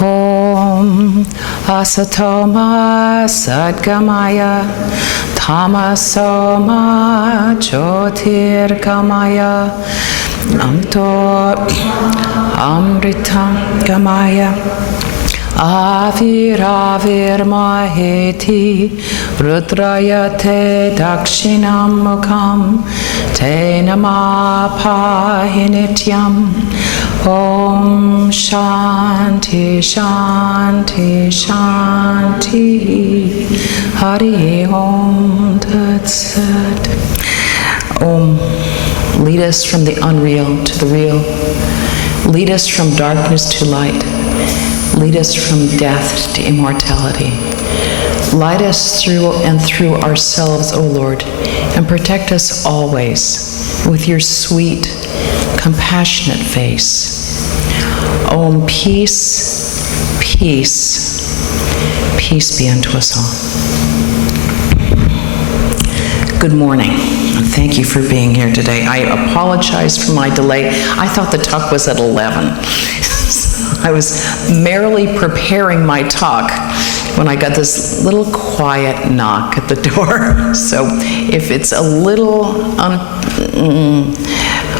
Om Asatoma Sadgamaya Tamasoma Jyotirgamaya Amto Amritam Gamaya Aviravir Maheti Rudrayate Dakshinam Mukham Te Namapahi Nityam Om Shanti Shanti Shanti Hari Om Tat Sat. Om, lead us from the unreal to the real. Lead us from darkness to light. Lead us from death to immortality. Light us through and through ourselves, O Lord, and protect us always with your sweet, compassionate face. Om, peace, peace, peace be unto us all. Good morning. Thank you for being here today. I apologize for my delay. I thought the talk was at 11. I was merely preparing my talk when I got this little quiet knock at the door. So if it's a little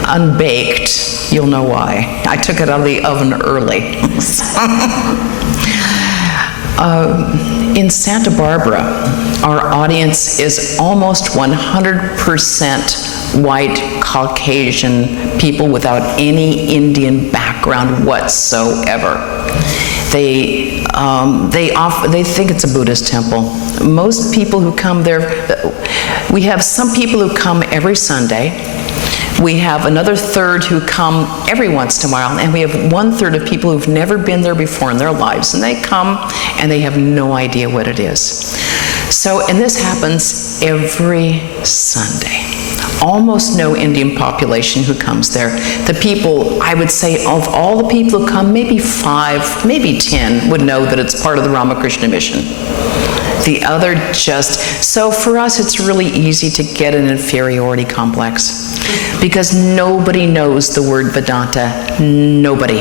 unbaked, you'll know why. I took it out of the oven early. In Santa Barbara, our audience is almost 100% white, Caucasian people without any Indian background whatsoever. They think it's a Buddhist temple. Most people who come there, we have some people who come every Sunday. We have another third who come every once in a while, and we have 1/3 of people who've never been there before in their lives, and they come and they have no idea what it is. So, and this happens every Sunday. Almost no Indian population who comes there. The people, I would say, of all the people who come, maybe 5, maybe 10 would know that it's part of the Ramakrishna mission. The other so for us it's really easy to get an inferiority complex because nobody knows the word Vedanta. Nobody.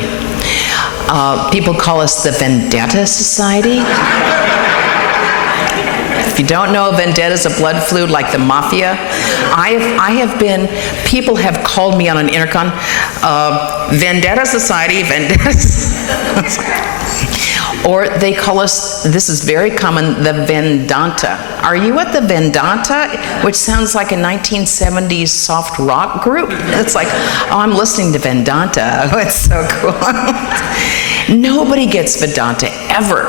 People call us the Vendetta Society. If you don't know, vendetta is a blood flu like the mafia. People have called me on an intercom, Vendetta Society, Vendetta. Or they call us, this is very common, the Vedanta. Are you at the Vedanta? Which sounds like a 1970s soft rock group. It's like, oh, I'm listening to Vedanta. Oh, it's so cool. Nobody gets Vedanta, ever,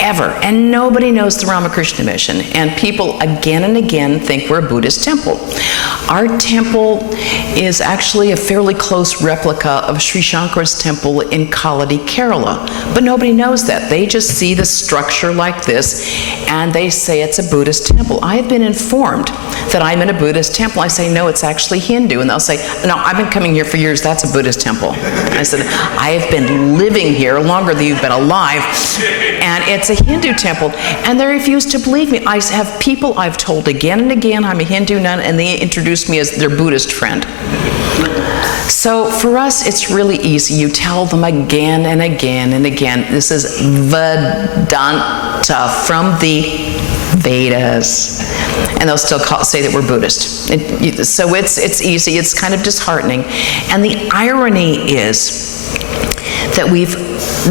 ever. And nobody knows the Ramakrishna mission. And people again and again think we're a Buddhist temple. Our temple is actually a fairly close replica of Sri Shankara's temple in Kaladi, Kerala. But nobody knows that. They just see the structure like this, and they say it's a Buddhist temple. I have been informed that I'm in a Buddhist temple. I say, no, it's actually Hindu. And they'll say, no, I've been coming here for years. That's a Buddhist temple. And I said, I have been living here longer than you've been alive, and it's a Hindu temple. And they refuse to believe me. I have people I've told again and again I'm a Hindu nun, and they introduce me as their Buddhist friend. So for us, it's really easy. You tell them again and again and again, this is Vedanta from the Vedas. And they'll still say that we're Buddhist. So it's easy. It's kind of disheartening. And the irony is that we've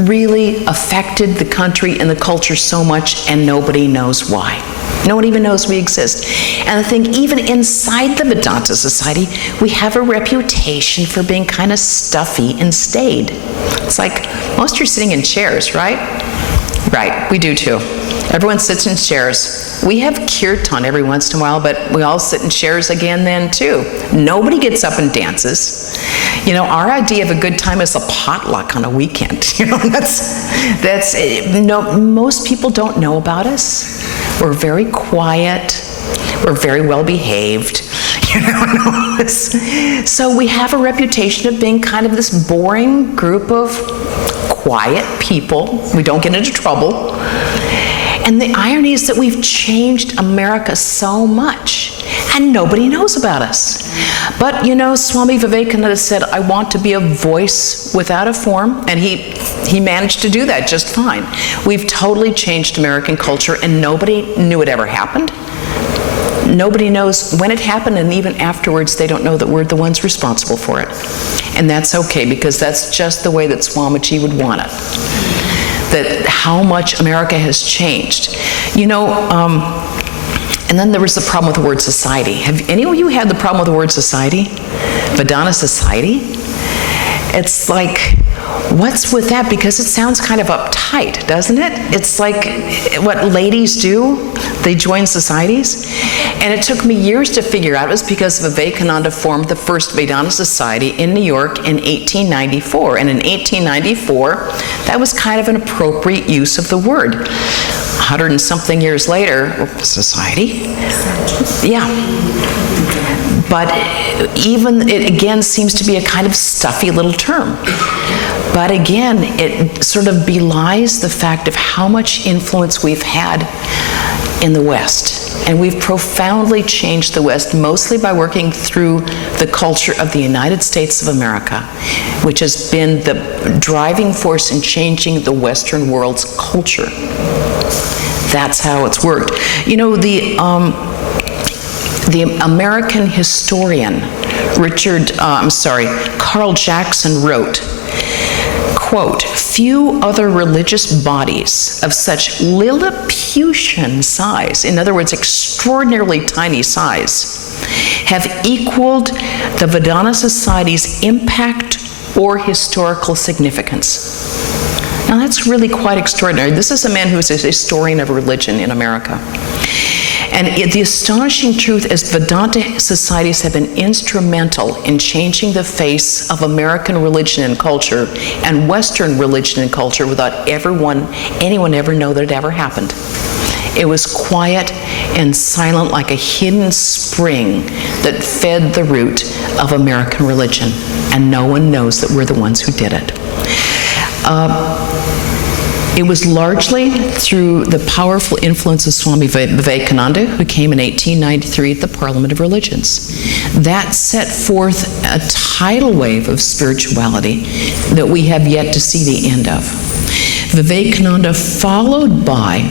really affected the country and the culture so much, and nobody knows why. No one even knows we exist. And I think even inside the Vedanta Society, we have a reputation for being kind of stuffy and staid. It's like, most are sitting in chairs, right? Right, we do too. Everyone sits in chairs. We have kirtan every once in a while, but we all sit in chairs again then too. Nobody gets up and dances. You know, our idea of a good time is a potluck on a weekend. You know, most people don't know about us. We're very quiet. We're very well behaved. You know, so we have a reputation of being kind of this boring group of quiet people. We don't get into trouble. And the irony is that we've changed America so much. and nobody knows about us. But you know, Swami Vivekananda said, I want to be a voice without a form, and he managed to do that just fine. We've totally changed American culture, and nobody knew it ever happened. Nobody knows when it happened, and even afterwards they don't know that we're the ones responsible for it. And that's okay, because that's just the way that Swamiji would want it. That how much America has changed. You know, and then there was the problem with the word society. Have any of you had the problem with the word society? Vedanta society? It's like, what's with that? Because it sounds kind of uptight, doesn't it? It's like what ladies do. They join societies. And it took me years to figure out it was because Vivekananda formed the first Vedanta society in New York in 1894. And in 1894, that was kind of an appropriate use of the word. 100 and something years later, society? Yeah. But even, it again seems to be a kind of stuffy little term. But again, it sort of belies the fact of how much influence we've had in the West. And we've profoundly changed the West, mostly by working through the culture of the United States of America, which has been the driving force in changing the Western world's culture. That's how it's worked. You know, the American historian, Carl Jackson wrote, quote, few other religious bodies of such Lilliputian size, in other words, extraordinarily tiny size, have equaled the Vedanta Society's impact or historical significance. Now that's really quite extraordinary. This is a man who is a historian of religion in America. And the astonishing truth is Vedanta societies have been instrumental in changing the face of American religion and culture and Western religion and culture without anyone ever know that it ever happened. It was quiet and silent like a hidden spring that fed the root of American religion. And no one knows that we're the ones who did it. It was largely through the powerful influence of Swami Vivekananda, who came in 1893 at the Parliament of Religions. That set forth a tidal wave of spirituality that we have yet to see the end of. Vivekananda, followed by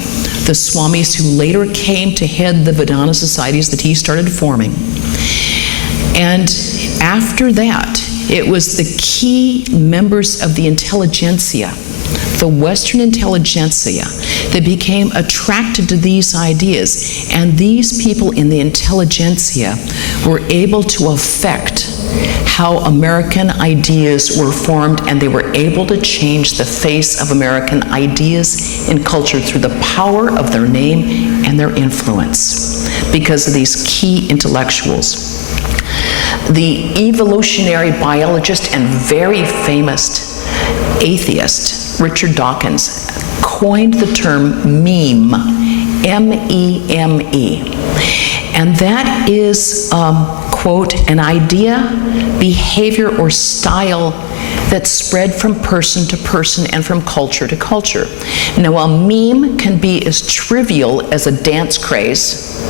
the Swamis who later came to head the Vedanta societies that he started forming. And after that, it was the key members of the intelligentsia, the Western intelligentsia, that became attracted to these ideas. And these people in the intelligentsia were able to affect how American ideas were formed, and they were able to change the face of American ideas and culture through the power of their name and their influence because of these key intellectuals. The evolutionary biologist and very famous atheist, Richard Dawkins, coined the term meme, M-E-M-E. And that is, quote, an idea, behavior, or style that spread from person to person and from culture to culture. Now, a meme can be as trivial as a dance craze,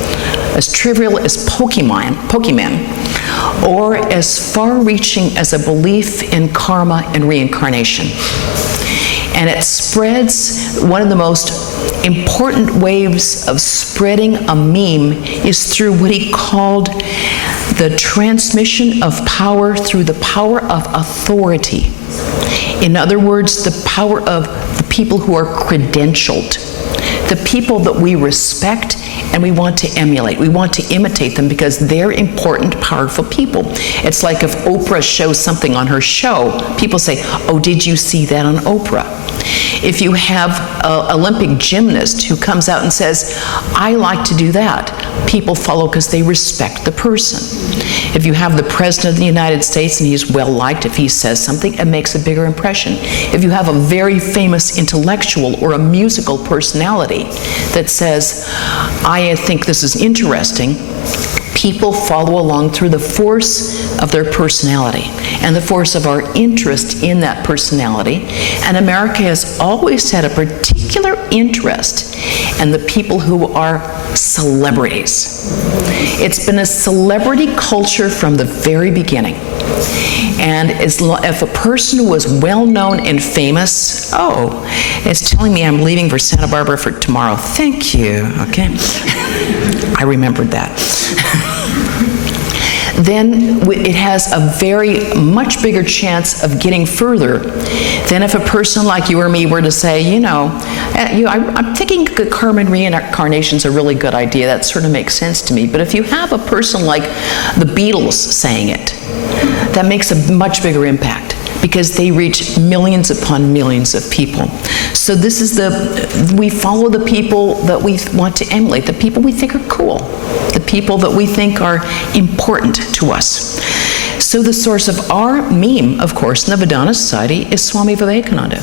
as trivial as Pokemon, or as far-reaching as a belief in karma and reincarnation. And it spreads, one of the most important waves of spreading a meme is through what he called the transmission of power through the power of authority. In other words, the power of the people who are credentialed, the people that we respect and we want to emulate. We want to imitate them because they're important, powerful people. It's like if Oprah shows something on her show, people say, oh, did you see that on Oprah? If you have an Olympic gymnast who comes out and says, I like to do that, people follow because they respect the person. If you have the President of the United States and he's well liked, if he says something, it makes a bigger impression. If you have a very famous intellectual or a musical personality that says, I think this is interesting, people follow along through the force of their personality and the force of our interest in that personality. And America has always had a particular interest in the people who are celebrities. It's been a celebrity culture from the very beginning. And if a person was well-known and famous, oh, it's telling me I'm leaving for Santa Barbara for tomorrow. Thank you, okay? I remembered that. Then it has a much bigger chance of getting further than if a person like you or me were to say, you know, I'm thinking Carmen reincarnation's a really good idea. That sort of makes sense to me. But if you have a person like the Beatles saying it, that makes a much bigger impact, because they reach millions upon millions of people. So this is we follow the people that we want to emulate, the people we think are cool, the people that we think are important to us. So the source of our meme, of course, in the Vedanta Society is Swami Vivekananda,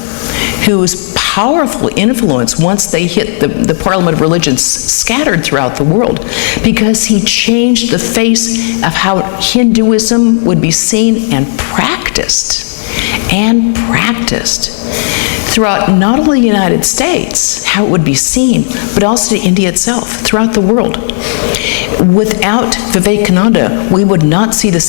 whose powerful influence, once they hit the Parliament of Religions, scattered throughout the world, because he changed the face of how Hinduism would be seen and practiced throughout not only the United States, how it would be seen, but also to India itself, throughout the world. Without Vivekananda, we would not see the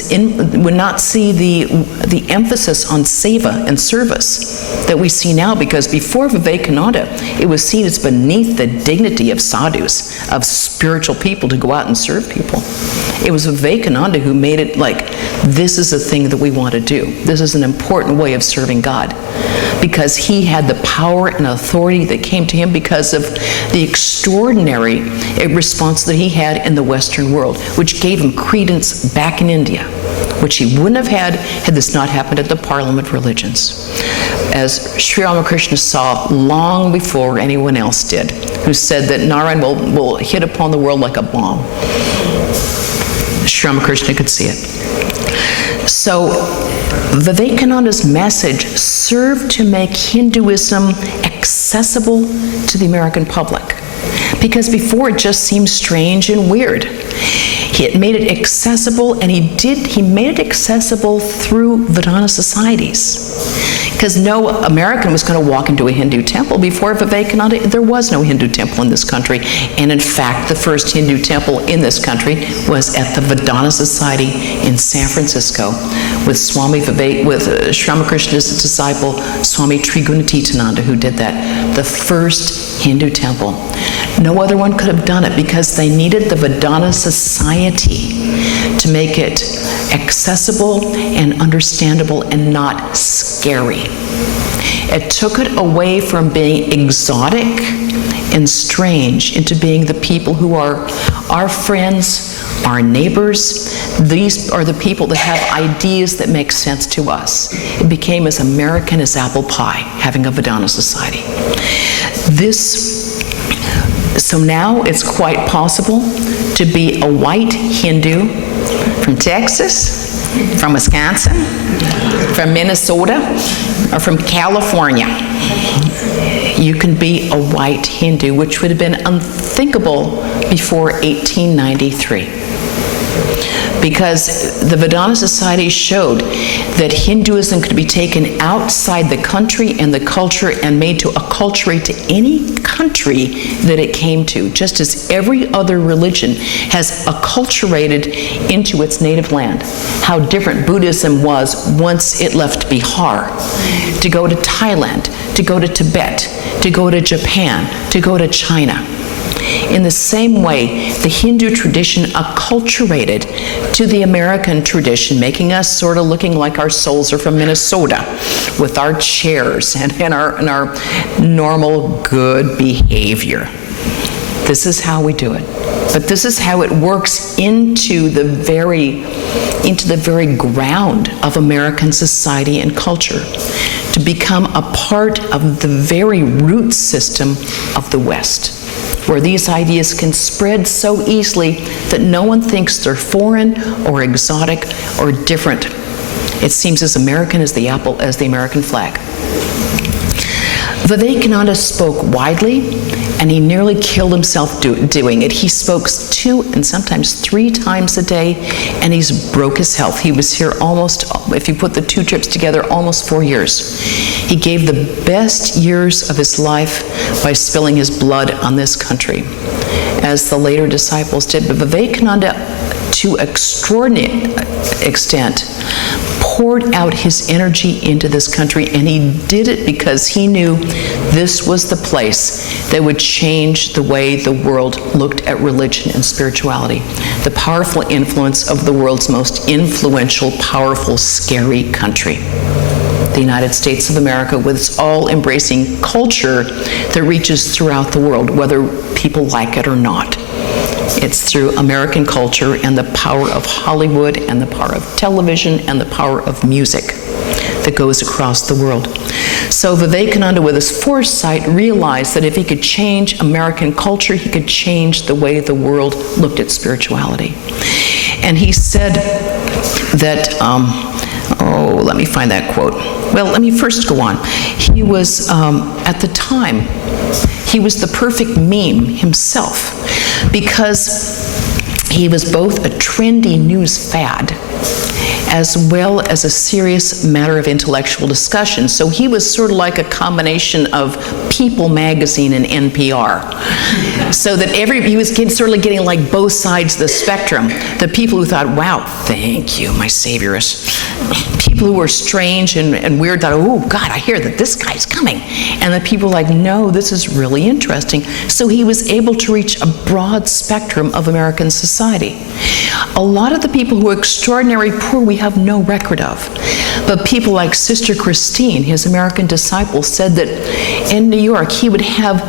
emphasis on seva and service that we see now, because before Vivekananda, it was seen as beneath the dignity of sadhus, of spiritual people, to go out and serve people. It was Vivekananda who made it like, this is a thing that we want to do. This is an important way of serving God, because he had the power and authority that came to him because of the extraordinary response that he had in the Western world, which gave him credence back in India, which he wouldn't have had this not happened at the Parliament of Religions. As Sri Ramakrishna saw long before anyone else did, who said that Narayan will hit upon the world like a bomb. Sri Ramakrishna could see it. So Vivekananda's message served to make Hinduism accessible to the American public, because before it just seemed strange and weird. It made it accessible, and he made it accessible through Vedanta societies. Because no American was going to walk into a Hindu temple. Before Vivekananda, there was no Hindu temple in this country. And in fact, the first Hindu temple in this country was at the Vedanta Society in San Francisco with Sri Ramakrishna's disciple, Swami Trigunatitananda, who did that. The first Hindu temple. No other one could have done it, because they needed the Vedanta Society to make it accessible and understandable and not scary. It took it away from being exotic and strange into being the people who are our friends, our neighbors. These are the people that have ideas that make sense to us. It became as American as apple pie, having a Vedanta society. So now it's quite possible to be a white Hindu from Texas, from Wisconsin, from Minnesota, or from California. You can be a white Hindu, which would have been unthinkable before 1893. Because the Vedanta Society showed that Hinduism could be taken outside the country and the culture and made to acculturate to any country that it came to, just as every other religion has acculturated into its native land. How different Buddhism was once it left Bihar, to go to Thailand, to go to Tibet, to go to Japan, to go to China. In the same way, the Hindu tradition acculturated to the American tradition, making us sort of looking like our souls are from Minnesota, with our chairs and our normal good behavior. This is how we do it. But this is how it works into the very ground of American society and culture, to become a part of the very root system of the West, where these ideas can spread so easily that no one thinks they're foreign or exotic or different. It seems as American as the apple, as the American flag. Vivekananda spoke widely, and he nearly killed himself doing it. He spoke 2 and sometimes 3 times a day, and he's broke his health. He was here almost, if you put the 2 trips together, almost 4 years. He gave the best years of his life by spilling his blood on this country, as the later disciples did. But Vivekananda, to extraordinary extent, poured out his energy into this country, and he did it because he knew this was the place that would change the way the world looked at religion and spirituality. The powerful influence of the world's most influential, powerful, scary country. The United States of America, with its all-embracing culture that reaches throughout the world, whether people like it or not. It's through American culture and the power of Hollywood and the power of television and the power of music that goes across the world. So Vivekananda, with his foresight, realized that if he could change American culture, he could change the way the world looked at spirituality. And he said that, let me find that quote. Well, let me first go on. He was, at the time, he was the perfect meme himself, because he was both a trendy news fad as well as a serious matter of intellectual discussion. So he was sort of like a combination of People magazine and NPR. So that he was sort of getting like both sides of the spectrum. The people who thought, wow, thank you, my savioress. People who were strange and weird thought, oh God, I hear that this guy's coming. And the people were like, no, this is really interesting. So he was able to reach a broad spectrum of American society. A lot of the people who were extraordinarily poor we have no record of. But people like Sister Christine, his American disciple, said that in New York he would have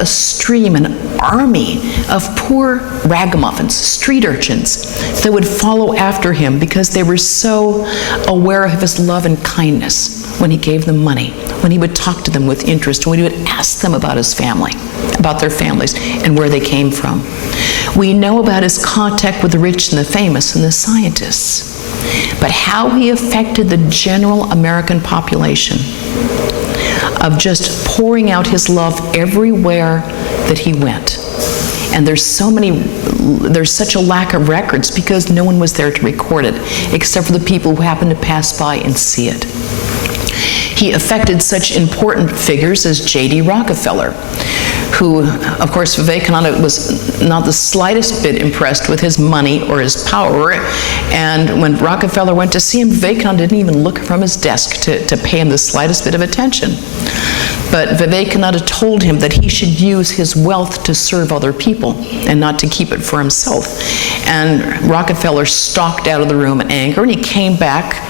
a stream, an army of poor ragamuffins, street urchins, that would follow after him because they were so aware of his love and kindness when he gave them money, when he would talk to them with interest, when he would ask them about his family, about their families, and where they came from. We know about his contact with the rich and the famous and the scientists, but how he affected the general American population, of just pouring out his love everywhere that he went. And there's such a lack of records because no one was there to record it, except for the people who happened to pass by and see it. He affected such important figures as J.D. Rockefeller, who, of course, Vivekananda was not the slightest bit impressed with his money or his power. And when Rockefeller went to see him, Vivekananda didn't even look from his desk to pay him the slightest bit of attention. But Vivekananda told him that he should use his wealth to serve other people and not to keep it for himself. And Rockefeller stalked out of the room in anger, and he came back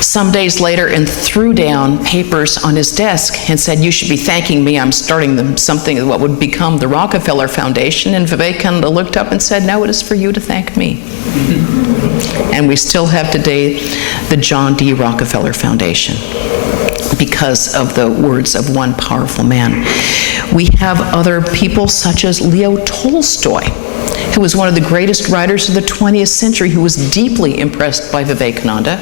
some days later and threw down papers on his desk and said, you should be thanking me, I'm starting something what would become the Rockefeller Foundation. And Vivekananda looked up and said, no, it is for you to thank me. And we still have today the John D. Rockefeller Foundation, because of the words of one powerful man. We have other people such as Leo Tolstoy, who was one of the greatest writers of the 20th century, who was deeply impressed by Vivekananda,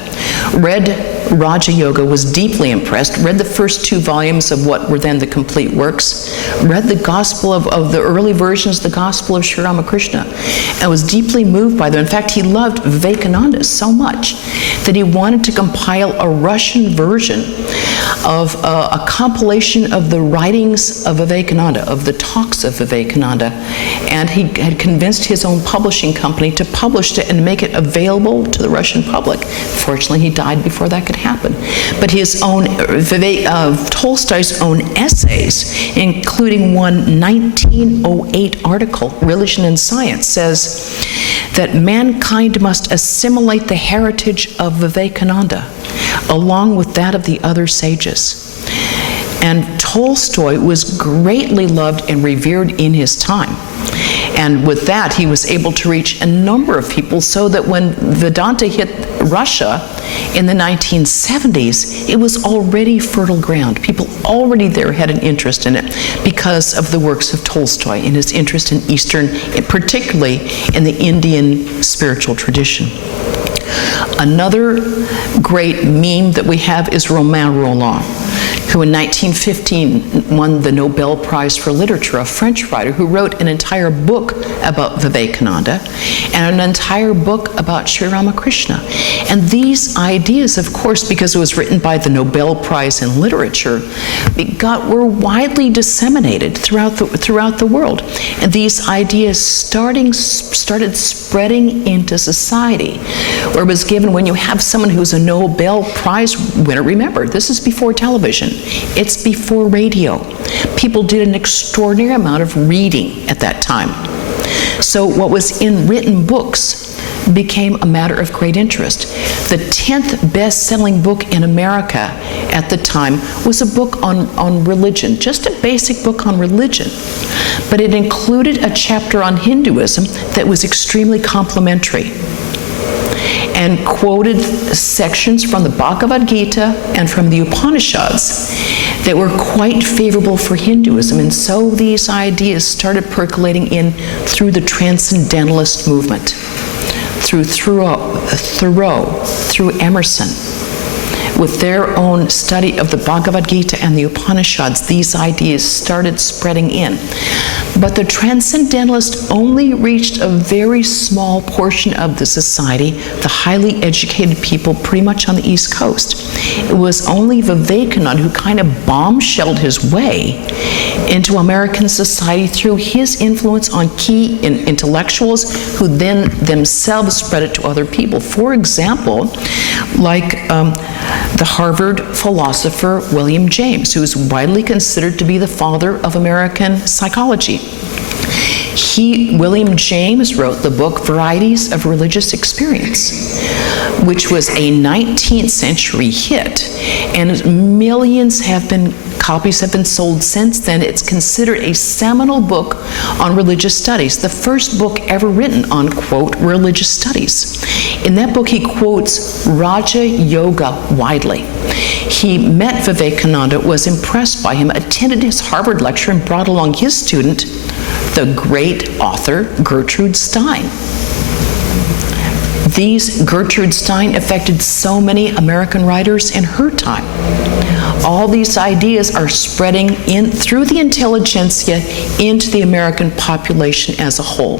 read Raja Yoga, was deeply impressed, read the first 2 volumes of what were then the complete works, read the gospel of the early versions, the gospel of Sri Ramakrishna, and was deeply moved by them. In fact, he loved Vivekananda so much that he wanted to compile a Russian version of a compilation of the writings of Vivekananda, of the talks of Vivekananda, and he had convinced his own publishing company to publish it and make it available to the Russian public. Fortunately, he died before that could happen. But his own, Tolstoy's own essays, including one 1908 article, Religion and Science, says that mankind must assimilate the heritage of Vivekananda along with that of the other sages. And Tolstoy was greatly loved and revered in his time. And with that, he was able to reach a number of people, so that when Vedanta hit Russia in the 1970s, it was already fertile ground. People already there had an interest in it because of the works of Tolstoy and his interest in Eastern, particularly in the Indian spiritual tradition. Another great meme that we have is Romain Rolland. who in 1915 won the Nobel Prize for Literature, a French writer who wrote an entire book about Vivekananda and an entire book about Sri Ramakrishna. And these ideas, of course, because it was written by the Nobel Prize in Literature, were widely disseminated throughout the world. And these ideas started spreading into society, where it was given, when you have someone who's a Nobel Prize winner, remember, this is before television, it's before radio. People did an extraordinary amount of reading at that time. So what was in written books became a matter of great interest. The 10th best-selling book in America at the time was a book on religion, just a basic book on religion. But it included a chapter on Hinduism that was extremely complimentary and quoted sections from the Bhagavad Gita and from the Upanishads that were quite favorable for Hinduism. And so these ideas started percolating in through the Transcendentalist movement, through Thoreau, through Emerson. With their own study of the Bhagavad Gita and the Upanishads, these ideas started spreading in. But the Transcendentalists only reached a very small portion of the society, the highly educated people pretty much on the East Coast. It was only Vivekananda who kind of bombshelled his way into American society through his influence on key intellectuals who then themselves spread it to other people. For example, like the Harvard philosopher William James, who is widely considered to be the father of American psychology. William James wrote the book Varieties of Religious Experience, which was a 19th century hit, and copies have been sold since then. It's considered a seminal book on religious studies, the first book ever written on, quote, religious studies. In that book, he quotes Raja Yoga widely. He met Vivekananda, was impressed by him, attended his Harvard lecture, and brought along his student, the great author Gertrude Stein. Gertrude Stein affected so many American writers in her time. All these ideas are spreading in through the intelligentsia into the American population as a whole,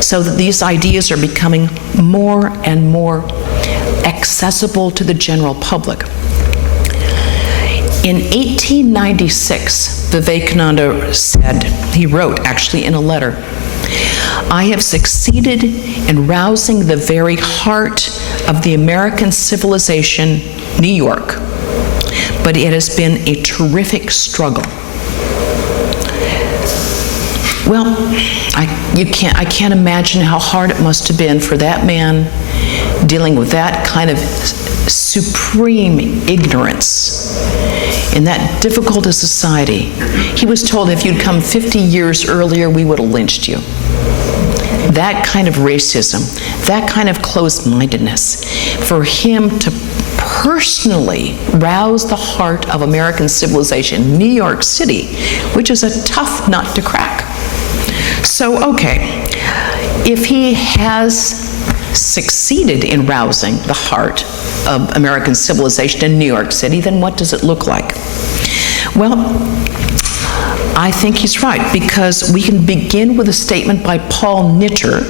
so that these ideas are becoming more and more accessible to the general public. In 1896, Vivekananda he wrote actually in a letter, "I have succeeded in rousing the very heart of the American civilization, New York, but it has been a terrific struggle." Well, I can't imagine how hard it must have been for that man dealing with that kind of supreme ignorance in that difficult a society. He was told if you'd come 50 years earlier, we would have lynched you. That kind of racism, that kind of closed-mindedness, for him to personally rouse the heart of American civilization, New York City, which is a tough nut to crack. So, okay, if he has succeeded in rousing the heart of American civilization in New York City, then what does it look like? Well, I think he's right, because we can begin with a statement by Paul Nitter,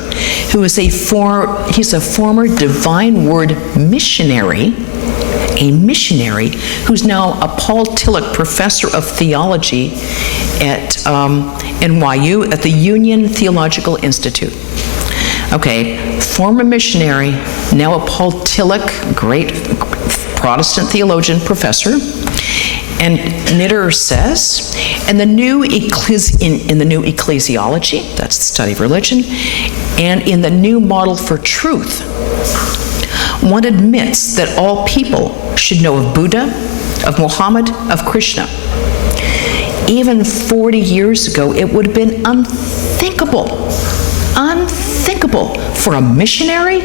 who is he's a former Divine Word missionary, a missionary who's now a Paul Tillich Professor of Theology at NYU at the Union Theological Institute. Okay, former missionary, now a Paul Tillich, great Protestant theologian professor. And Nitter says, in the new ecclesiology, that's the study of religion, and in the new model for truth, one admits that all people should know of Buddha, of Muhammad, of Krishna. Even 40 years ago, it would have been unthinkable for a missionary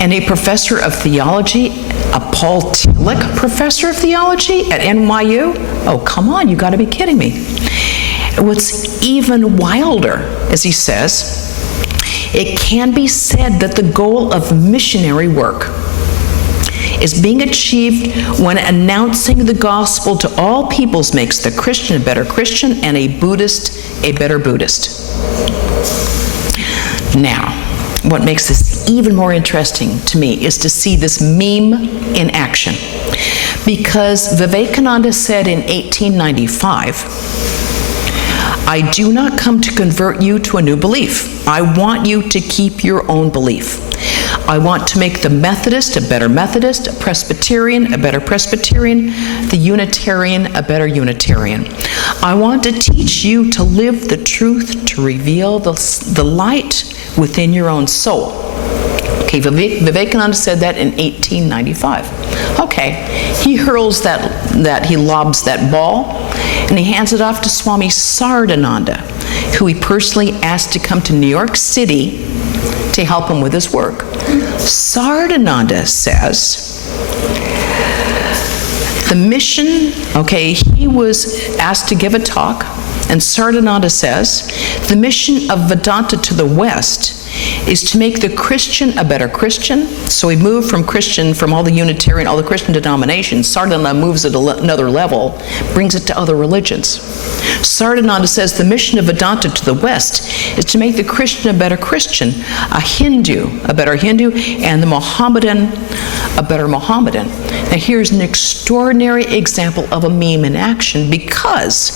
and a professor of theology, a Paul Tillich professor of theology at NYU? Oh, come on, you got to be kidding me. What's even wilder, as he says, it can be said that the goal of missionary work is being achieved when announcing the gospel to all peoples makes the Christian a better Christian and a Buddhist a better Buddhist. Now, what makes this even more interesting to me is to see this meme in action. Because Vivekananda said in 1895, "I do not come to convert you to a new belief. I want you to keep your own belief. I want to make the Methodist a better Methodist, a Presbyterian a better Presbyterian, the Unitarian a better Unitarian. I want to teach you to live the truth, to reveal the light within your own soul." Okay, Vivekananda said that in 1895. Okay, he hurls he lobs that ball, and he hands it off to Swami Sardananda, who he personally asked to come to New York City to help him with his work. Sardananda says, the mission, okay, he was asked to give a talk, and Sardananda says, the mission of Vedanta to the West is to make the Christian a better Christian. So he moved from all the Unitarian, all the Christian denominations. Sardananda moves it another level, brings it to other religions. Sardananda says the mission of Vedanta to the West is to make the Christian a better Christian, a Hindu a better Hindu, and the Mohammedan a better Mohammedan. Now here's an extraordinary example of a meme in action, because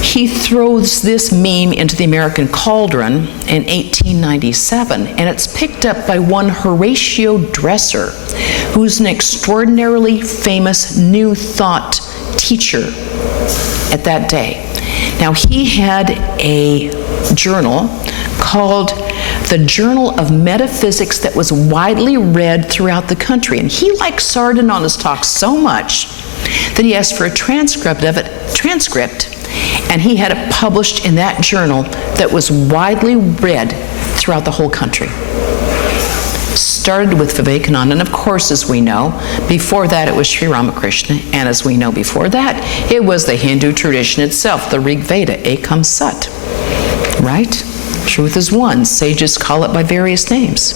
he throws this meme into the American cauldron in 1897, and it's picked up by one Horatio Dresser, who's an extraordinarily famous New Thought teacher at that day. Now, he had a journal called the Journal of Metaphysics that was widely read throughout the country, and he liked Sardananda's talk so much that he asked for a transcript of it, and he had it published in that journal that was widely read throughout the whole country. Started with Vivekananda, and of course, as we know, before that it was Sri Ramakrishna, and as we know before that, it was the Hindu tradition itself, the Rig Veda, Ekam Sat, right? Truth is one. Sages call it by various names.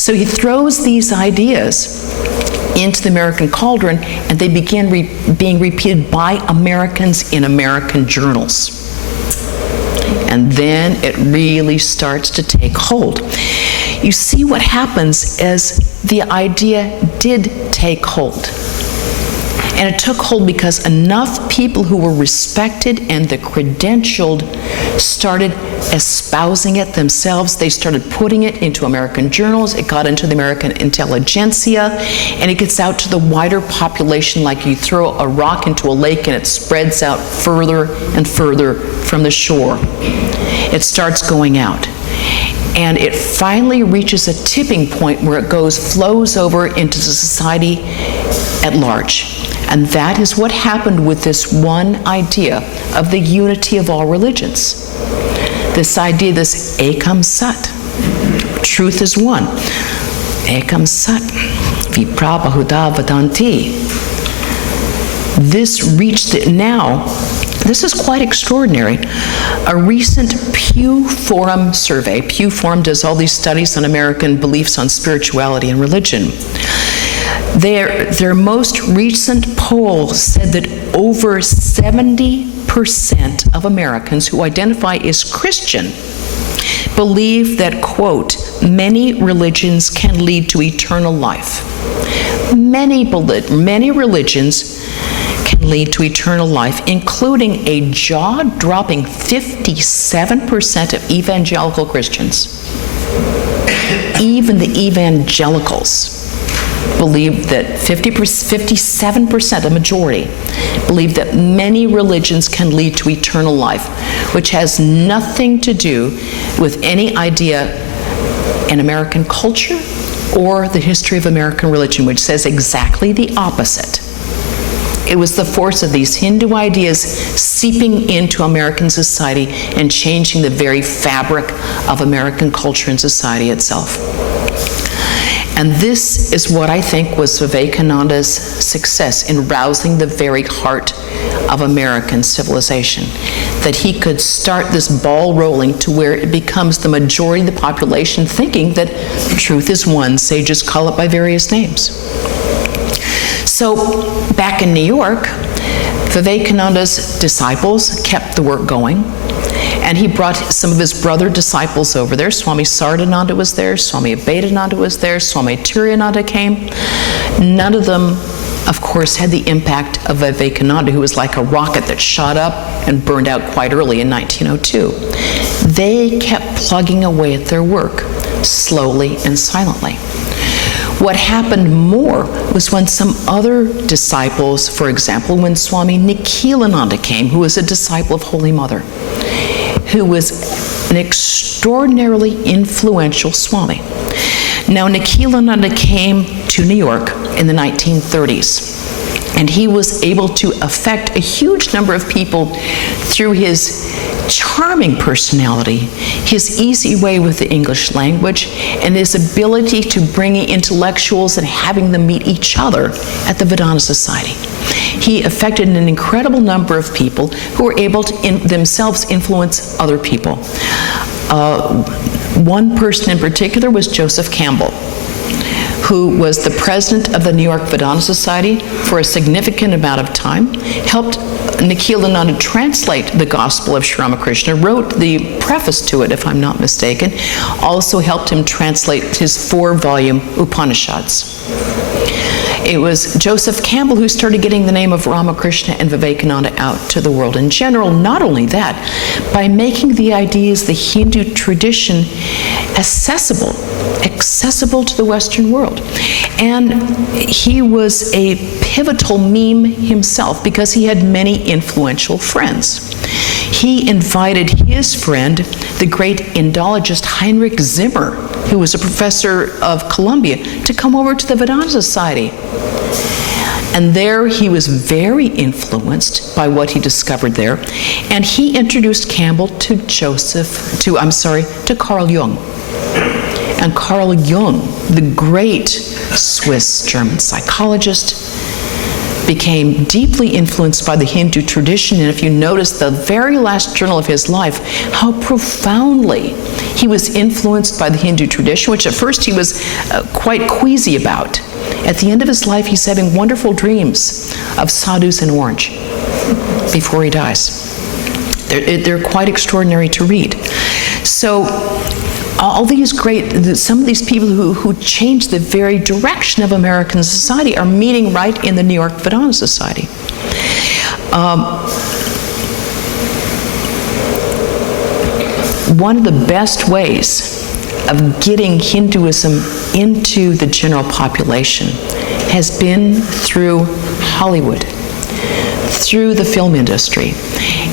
So he throws these ideas into the American cauldron, and they begin being repeated by Americans in American journals. And then it really starts to take hold. You see, what happens is the idea did take hold. And it took hold because enough people who were respected and the credentialed started espousing it themselves. They started putting it into American journals. It got into the American intelligentsia, and it gets out to the wider population like you throw a rock into a lake and it spreads out further and further from the shore. It starts going out. And it finally reaches a tipping point where it flows over into society at large. And that is what happened with this one idea of the unity of all religions. This idea, this Ekam Sat, truth is one. Ekam Sat, ViPrabhuda Vedanti. This reached it now. This is quite extraordinary. A recent Pew Forum survey, Pew Forum does all these studies on American beliefs on spirituality and religion. Their most recent poll said that over 70% of Americans who identify as Christian believe that, quote, many religions can lead to eternal life. Many religions can lead to eternal life, including a jaw-dropping 57% of evangelical Christians. Even the evangelicals believe that 57%, a majority, believe that many religions can lead to eternal life, which has nothing to do with any idea in American culture or the history of American religion, which says exactly the opposite. It was the force of these Hindu ideas seeping into American society and changing the very fabric of American culture and society itself. And this is what I think was Vivekananda's success in rousing the very heart of American civilization, that he could start this ball rolling to where it becomes the majority of the population thinking that truth is one, sages call it by various names. So back in New York, Vivekananda's disciples kept the work going, and he brought some of his brother disciples over there. Swami Sardananda was there, Swami Vedanta was there, Swami Turiyananda came. None of them, of course, had the impact of Vivekananda, who was like a rocket that shot up and burned out quite early in 1902. They kept plugging away at their work, slowly and silently. What happened more was when some other disciples, for example, when Swami Nikhilananda came, who was a disciple of Holy Mother, who was an extraordinarily influential Swami. Now, Nikhilananda came to New York in the 1930s, and he was able to affect a huge number of people through his charming personality, his easy way with the English language, and his ability to bring in intellectuals and having them meet each other at the Vedanta Society. He affected an incredible number of people who were able to themselves influence other people. One person in particular was Joseph Campbell, who was the president of the New York Vedanta Society for a significant amount of time, helped Nikhilananda translate the Gospel of Sri Ramakrishna, wrote the preface to it, if I'm not mistaken, also helped him translate his 4-volume Upanishads. It was Joseph Campbell who started getting the name of Ramakrishna and Vivekananda out to the world in general. Not only that, by making the ideas of the Hindu tradition accessible to the Western world. And he was a pivotal meme himself because he had many influential friends. He invited his friend, the great Indologist Heinrich Zimmer, who was a professor of Columbia, to come over to the Vedanta Society. And there he was very influenced by what he discovered there. And he introduced Campbell to Carl Jung. And Carl Jung, the great Swiss German psychologist, became deeply influenced by the Hindu tradition. And if you notice the very last journal of his life, how profoundly he was influenced by the Hindu tradition, which at first he was quite queasy about. At the end of his life, he's having wonderful dreams of sadhus in orange before he dies. They're quite extraordinary to read. So all these some of these people who changed the very direction of American society are meeting right in the New York Vedanta Society. One of the best ways of getting Hinduism into the general population has been through Hollywood, through the film industry.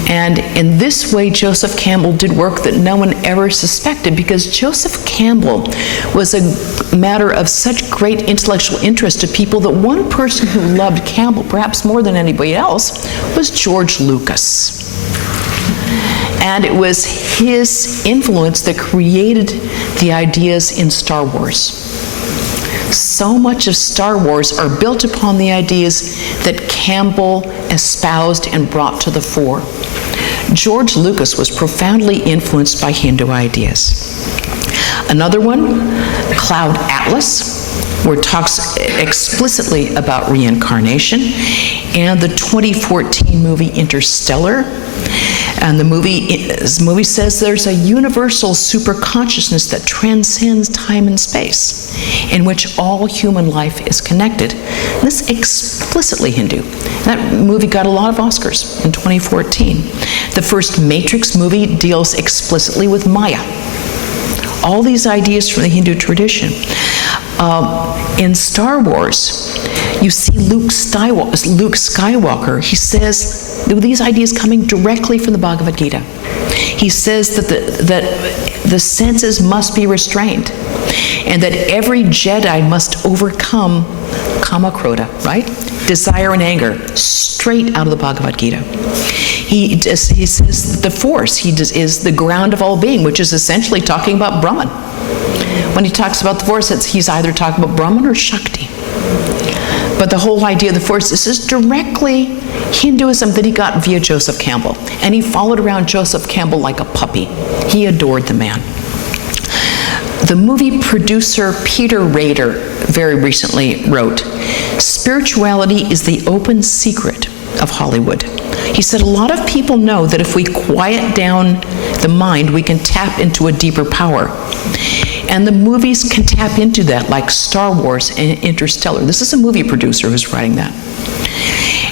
And in this way, Joseph Campbell did work that no one ever suspected, because Joseph Campbell was a matter of such great intellectual interest to people that one person who loved Campbell, perhaps more than anybody else, was George Lucas. And it was his influence that created the ideas in Star Wars. So much of Star Wars are built upon the ideas that Campbell espoused and brought to the fore. George Lucas was profoundly influenced by Hindu ideas. Another one, Cloud Atlas, where it talks explicitly about reincarnation, and the 2014 movie Interstellar. And the movie says there's a universal superconsciousness that transcends time and space, in which all human life is connected. And this is explicitly Hindu. That movie got a lot of Oscars in 2014. The first Matrix movie deals explicitly with Maya. All these ideas from the Hindu tradition. In Star Wars, you see Luke Skywalker. He says these ideas coming directly from the Bhagavad Gita. He says that the senses must be restrained, and that every Jedi must overcome kama krodha, right? Desire and anger, straight out of the Bhagavad Gita. He says the Force is the ground of all being, which is essentially talking about Brahman. when he talks about the Force, he's either talking about Brahman or Shakti. But the whole idea of the Force, this is directly Hinduism that he got via Joseph Campbell. And he followed around Joseph Campbell like a puppy. He adored the man. The movie producer Peter Rader very recently wrote, "Spirituality is the open secret of Hollywood." He said, a lot of people know that if we quiet down the mind, we can tap into a deeper power. And the movies can tap into that, like Star Wars and Interstellar. This is a movie producer who's writing that.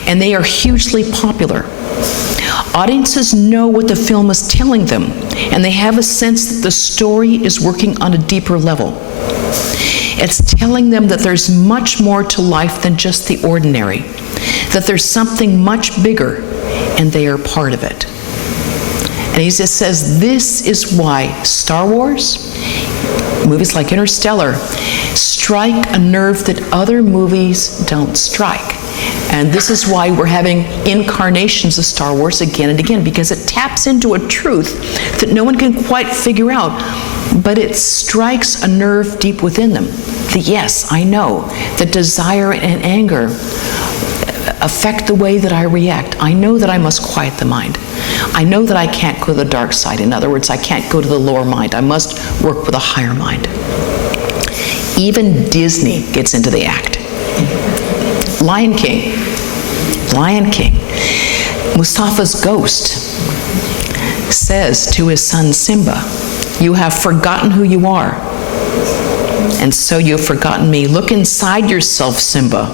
And they are hugely popular. Audiences know what the film is telling them, and they have a sense that the story is working on a deeper level. It's telling them that there's much more to life than just the ordinary, that there's something much bigger, and they are part of it. And he just says, this is why Star Wars, movies like Interstellar, strike a nerve that other movies don't strike. And this is why we're having incarnations of Star Wars again and again, because it taps into a truth that no one can quite figure out, but it strikes a nerve deep within them. The yes, I know, that desire and anger affect the way that I react. I know that I must quiet the mind. I know that I can't go to the dark side. In other words, I can't go to the lower mind. I must work with a higher mind. Even Disney gets into the act. Lion King. Mustafa's ghost says to his son Simba, "You have forgotten who you are, and so you've forgotten me. Look inside yourself, Simba.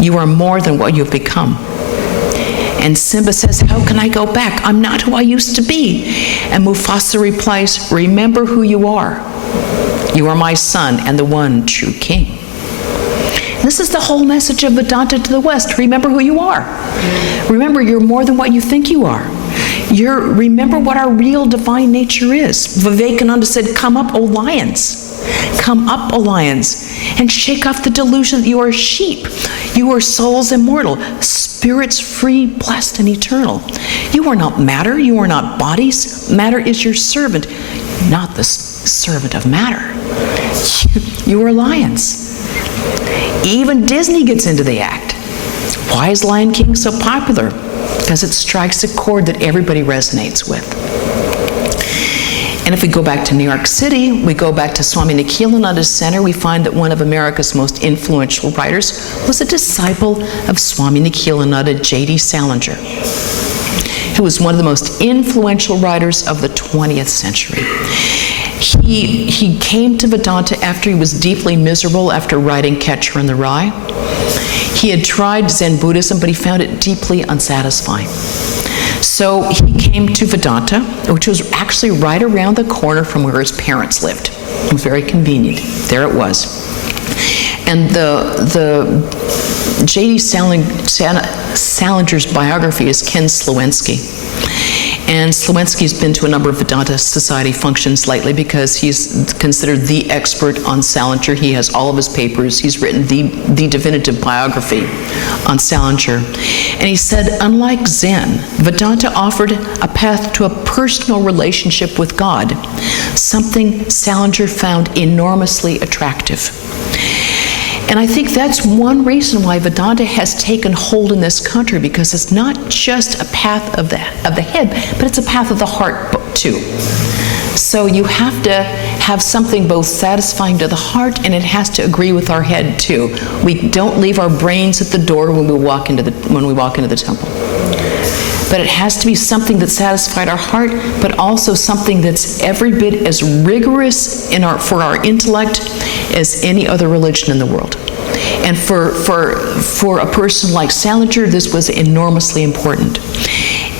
You are more than what you've become." And Simba says, "How can I go back? I'm not who I used to be." And Mufasa replies, "Remember who you are. You are my son and the one true king." This is the whole message of Vedanta to the West. Remember who you are. Remember, you're more than what you think you are. Remember what our real divine nature is. Vivekananda said, "Come up, O lions. Come up, O lions, and shake off the delusion that you are sheep. You are souls immortal, spirits free, blessed, and eternal. You are not matter. You are not bodies. Matter is your servant, not the servant of matter. You are lions." Even Disney gets into the act. Why is Lion King so popular? Because it strikes a chord that everybody resonates with. And if we go back to New York City, we go back to Swami Nikhilananda's center, we find that one of America's most influential writers was a disciple of Swami Nikhilananda, J.D. Salinger, who was one of the most influential writers of the 20th century. He came to Vedanta after he was deeply miserable after writing Catcher in the Rye. He had tried Zen Buddhism, but he found it deeply unsatisfying. So he came to Vedanta, which was actually right around the corner from where his parents lived. It was very convenient. There it was. And the J.D. Salinger's biography is Ken Slowensky. And Slowensky's been to a number of Vedanta Society functions lately because he's considered the expert on Salinger. He has all of his papers. He's written the definitive biography on Salinger. And he said, unlike Zen, Vedanta offered a path to a personal relationship with God, something Salinger found enormously attractive. And I think that's one reason why Vedanta has taken hold in this country, because it's not just a path of the head, but it's a path of the heart too. So you have to have something both satisfying to the heart, and it has to agree with our head too. We don't leave our brains at the door when we walk into the temple. But it has to be something that satisfied our heart, but also something that's every bit as rigorous for our intellect as any other religion in the world. And for a person like Salinger, this was enormously important.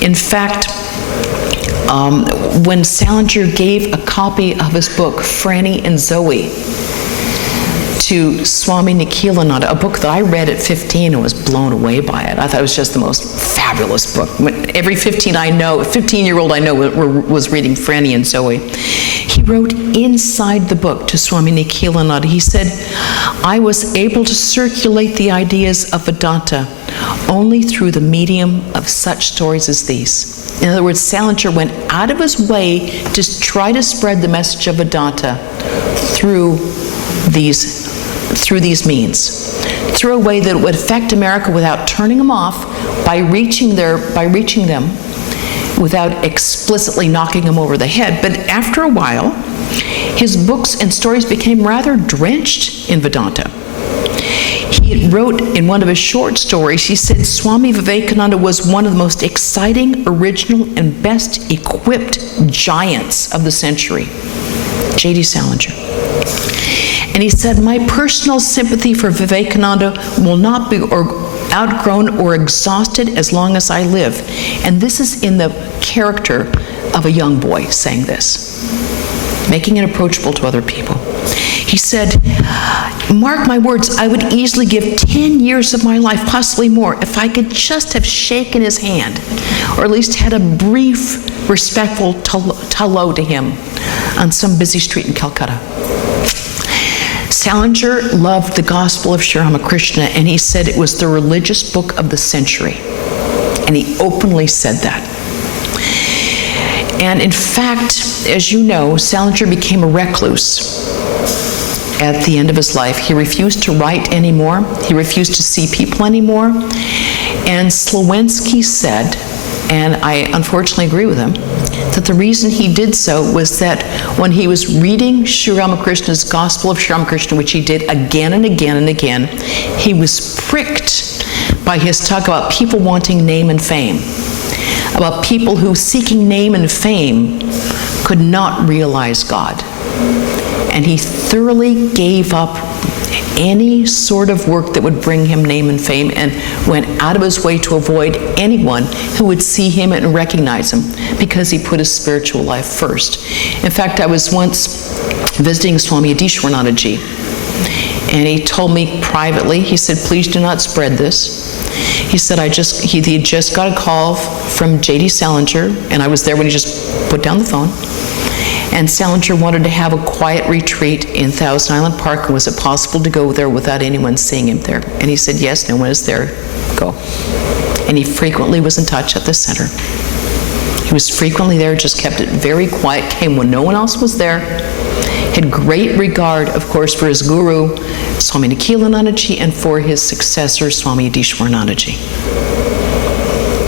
In fact, when Salinger gave a copy of his book, Franny and Zoe, to Swami Nikhilananda, a book that I read at 15 and was blown away by it. I thought it was just the most fabulous book. Every 15-year-old I know was reading Franny and Zoe. He wrote inside the book to Swami Nikhilananda, he said, "I was able to circulate the ideas of Vedanta only through the medium of such stories as these. In other words, Salinger went out of his way to try to spread the message of Vedanta through these means, through a way that would affect America without turning them off, by reaching them without explicitly knocking them over the head. But after a while, his books and stories became rather drenched in Vedanta. He wrote in one of his short stories, he said, Swami Vivekananda was one of the most exciting, original, and best equipped giants of the century. J.D. Salinger. And he said, my personal sympathy for Vivekananda will not be outgrown or exhausted as long as I live. And this is in the character of a young boy saying this, making it approachable to other people. He said, mark my words, I would easily give 10 years of my life, possibly more, if I could just have shaken his hand, or at least had a brief, respectful hello to him on some busy street in Calcutta. Salinger loved the Gospel of Sri Ramakrishna, and he said it was the religious book of the century. And he openly said that. And in fact, as you know, Salinger became a recluse at the end of his life. He refused to write anymore. He refused to see people anymore. And Slowensky said, and I unfortunately agree with him, that the reason he did so was that when he was reading Sri Ramakrishna's Gospel of Sri Ramakrishna, which he did again and again and again, he was pricked by his talk about people wanting name and fame, about people who, seeking name and fame, could not realize God. And he thoroughly gave up any sort of work that would bring him name and fame, and went out of his way to avoid anyone who would see him and recognize him, because he put his spiritual life first. In fact, I was once visiting Swami Adishwaranandaji, and he told me privately, he said, please do not spread this. He said, he had just got a call from J.D. Salinger, and I was there when he just put down the phone. And Salinger wanted to have a quiet retreat in Thousand Island Park, and was it possible to go there without anyone seeing him there? And he said, yes, no one is there, go. And he frequently was in touch at the center. He was frequently there, just kept it very quiet, came when no one else was there, had great regard, of course, for his guru, Swami Nikhilanandaji, and for his successor, Swami Adishwaranandaji.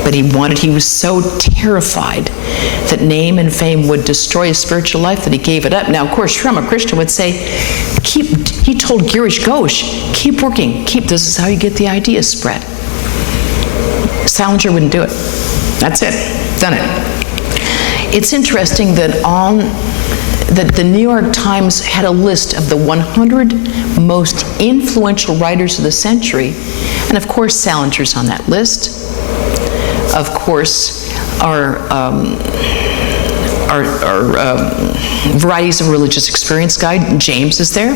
But he was so terrified that name and fame would destroy his spiritual life that he gave it up. Now, of course, Sri Ramakrishna would say, he told Girish Ghosh, keep working, this is how you get the ideas spread. Salinger wouldn't do it. That's it, done it. It's interesting that the New York Times had a list of the 100 most influential writers of the century, and of course Salinger's on that list. Of course, our Varieties of Religious Experience guide, James is there,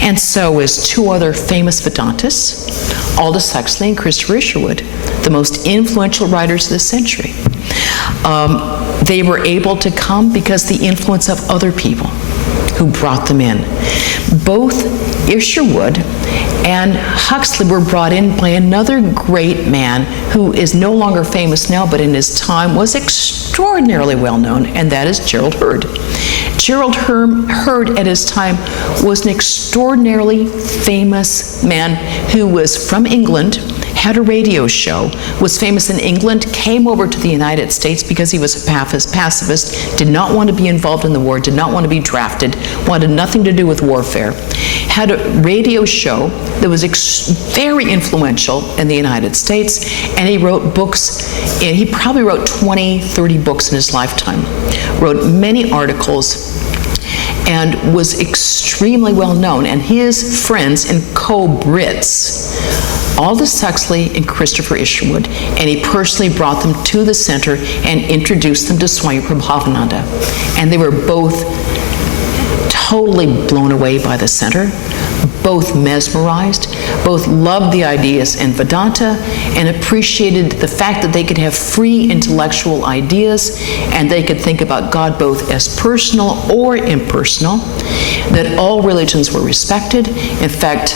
and so is two other famous Vedantists, Aldous Huxley and Christopher Isherwood, the most influential writers of the century. They were able to come because the influence of other people who brought them in. Both Isherwood and Huxley were brought in by another great man who is no longer famous now, but in his time was extraordinarily well known, and that is Gerald Heard. Gerald Heard at his time was an extraordinarily famous man who was from England, had a radio show, was famous in England, came over to the United States because he was a pacifist, did not want to be involved in the war, did not want to be drafted, wanted nothing to do with warfare, had a radio show that was very influential in the United States, and he wrote books, and he probably wrote 20, 30 books in his lifetime, wrote many articles, and was extremely well known. And his friends and co-Brits, Aldous Huxley and Christopher Isherwood, and he personally brought them to the center and introduced them to Swami Prabhavananda. And they were both totally blown away by the center, both mesmerized, both loved the ideas in Vedanta, and appreciated the fact that they could have free intellectual ideas, and they could think about God both as personal or impersonal, that all religions were respected. In fact,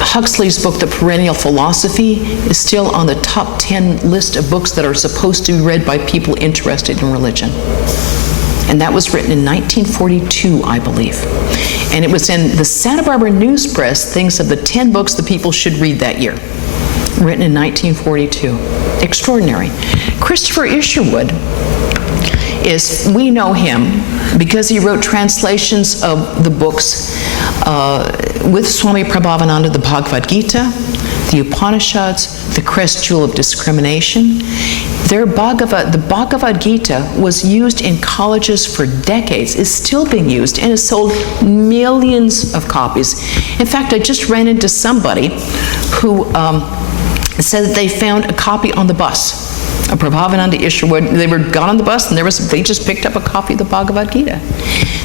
Huxley's book, The Perennial Philosophy, is still on the top 10 list of books that are supposed to be read by people interested in religion. And that was written in 1942, I believe. And it was in the Santa Barbara News Press, things of the 10 books that people should read that year. Written in 1942. Extraordinary. Christopher Isherwood we know him because he wrote translations of the books with Swami Prabhavananda, the Bhagavad Gita, the Upanishads, the Crest Jewel of Discrimination. The Bhagavad Gita was used in colleges for decades, is still being used, and has sold millions of copies. In fact, I just ran into somebody who said that they found a copy on the bus. A Prabhavananda Isherwood, got on the bus and they just picked up a copy of the Bhagavad Gita.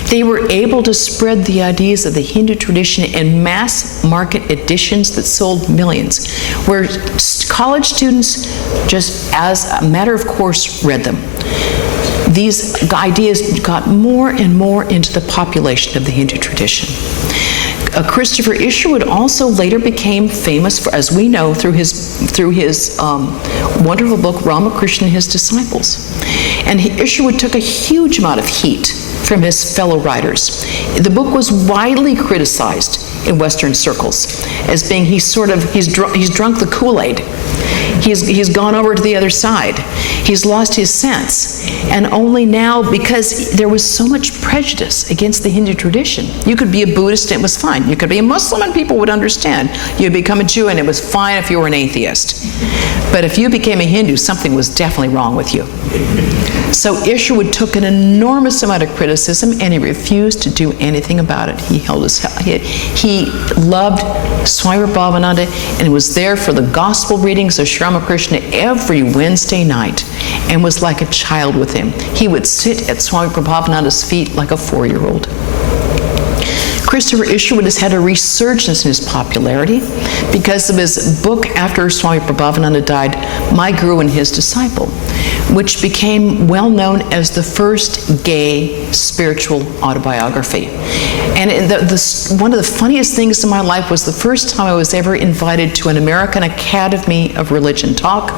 They were able to spread the ideas of the Hindu tradition in mass market editions that sold millions, where college students just as a matter of course read them. These ideas got more and more into the population of the Hindu tradition. Christopher Isherwood also later became famous, as we know, through his wonderful book, Ramakrishna and His Disciples. And Isherwood took a huge amount of heat from his fellow writers. The book was widely criticized in Western circles as being he's drunk the Kool-Aid. He's gone over to the other side. He's lost his sense. And only now, because there was so much prejudice against the Hindu tradition. You could be a Buddhist and it was fine. You could be a Muslim and people would understand. You'd become a Jew and it was fine if you were an atheist. But if you became a Hindu, something was definitely wrong with you. So Isherwood took an enormous amount of criticism and he refused to do anything about it. He loved Swami Prabhavananda and was there for the gospel readings of Sri Ramakrishna every Wednesday night and was like a child with him. He would sit at Swami Prabhavananda's feet like a 4-year-old. Christopher Isherwood has had a resurgence in his popularity because of his book after Swami Prabhavananda died, My Guru and His Disciple, which became well known as the first gay spiritual autobiography. And one of the funniest things in my life was the first time I was ever invited to an American Academy of Religion talk,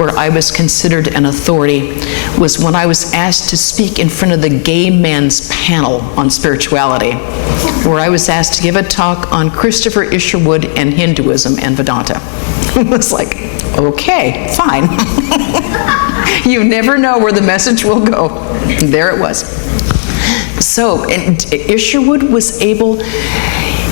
where I was considered an authority, was when I was asked to speak in front of the gay men's panel on spirituality, where I was asked to give a talk on Christopher Isherwood and Hinduism and Vedanta. It was like, okay, fine. You never know where the message will go. There it was. So, and Isherwood was able,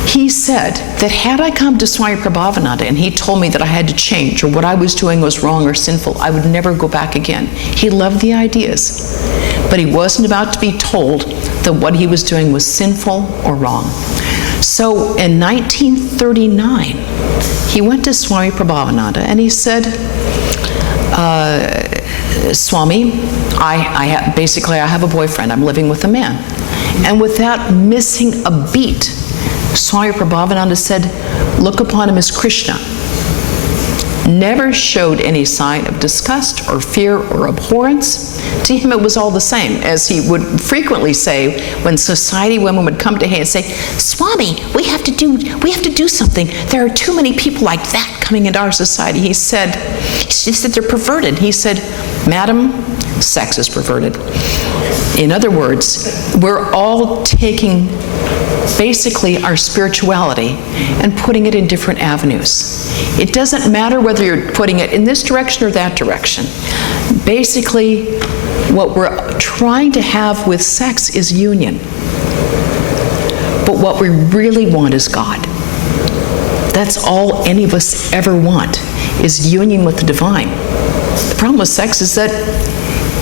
he said that had I come to Swami Prabhavananda and he told me that I had to change or what I was doing was wrong or sinful, I would never go back again. He loved the ideas, but he wasn't about to be told that what he was doing was sinful or wrong. So in 1939, he went to Swami Prabhavananda and he said, Swami, I have a boyfriend. I'm living with a man. And without missing a beat, Swami Prabhavananda said, look upon him as Krishna. Never showed any sign of disgust or fear or abhorrence. To him it was all the same, as he would frequently say when society women would come to him and say, Swami, we have to do something. There are too many people like that coming into our society. He said they're perverted. He said, Madam, sex is perverted. In other words, we're all taking basically our spirituality and putting it in different avenues. It doesn't matter whether you're putting it in this direction or that direction. Basically, what we're trying to have with sex is union. But what we really want is God. That's all any of us ever want, is union with the divine. The problem with sex is that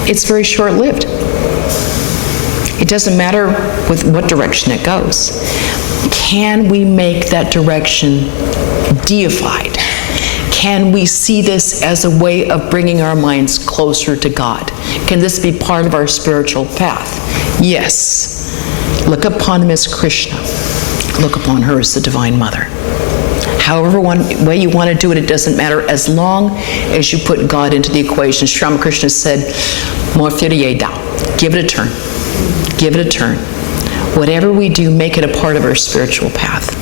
it's very short-lived. It doesn't matter with what direction it goes. Can we make that direction deified? Can we see this as a way of bringing our minds closer to God? Can this be part of our spiritual path? Yes. Look upon him as Krishna. Look upon her as the Divine Mother. However way you want to do it, it doesn't matter, as long as you put God into the equation. Sri Ramakrishna said, give it a turn. Give it a turn. Whatever we do, make it a part of our spiritual path.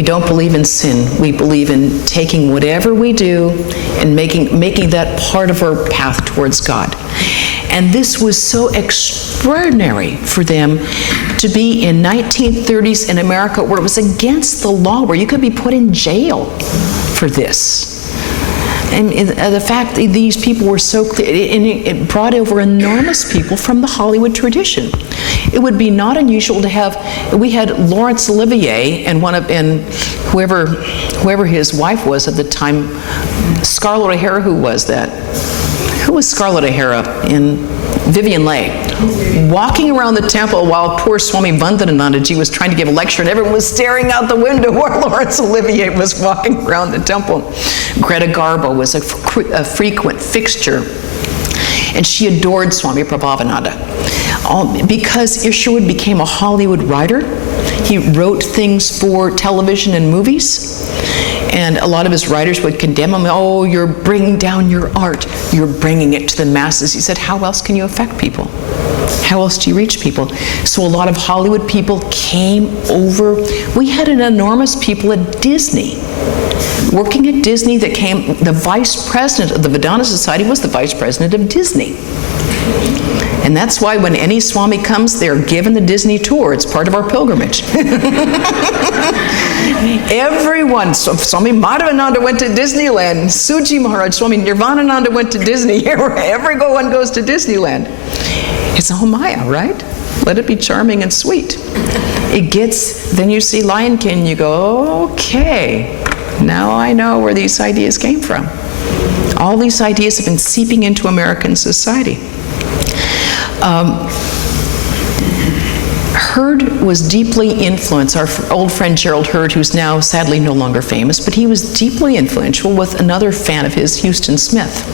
We don't believe in sin. We believe in taking whatever we do and making that part of our path towards God. And this was so extraordinary for them to be in 1930s in America, where it was against the law, where you could be put in jail for this. And the fact that these people were so clear, it brought over enormous people from the Hollywood tradition. It would be not unusual to have, we had Laurence Olivier and whoever his wife was at the time, Scarlett O'Hara, who was that? Who was Scarlett O'Hara in Vivian Leigh, walking around the temple while poor Swami Vivekananda was trying to give a lecture, and everyone was staring out the window while Laurence Olivier was walking around the temple. Greta Garbo was a frequent fixture, and she adored Swami PrVrajaprana. Because Isherwood became a Hollywood writer, he wrote things for television and movies. And a lot of his writers would condemn him. Oh, you're bringing down your art. You're bringing it to the masses. He said, how else can you affect people? How else do you reach people? So a lot of Hollywood people came over. We had an enormous people at Disney. Working at Disney, that came, the vice president of the Vedanta Society was the vice president of Disney. And that's why when any Swami comes, they're given the Disney tour. It's part of our pilgrimage. Everyone, Swami Madhavananda went to Disneyland, Suji Maharaj, Swami Nirvanananda went to Disney. Everyone goes to Disneyland. It's all Maya, right? Let it be charming and sweet. It gets, then you see Lion King, you go, okay, now I know where these ideas came from. All these ideas have been seeping into American society. Hurd was deeply influenced, our old friend Gerald Hurd, who's now sadly no longer famous, but he was deeply influential with another fan of his, Huston Smith.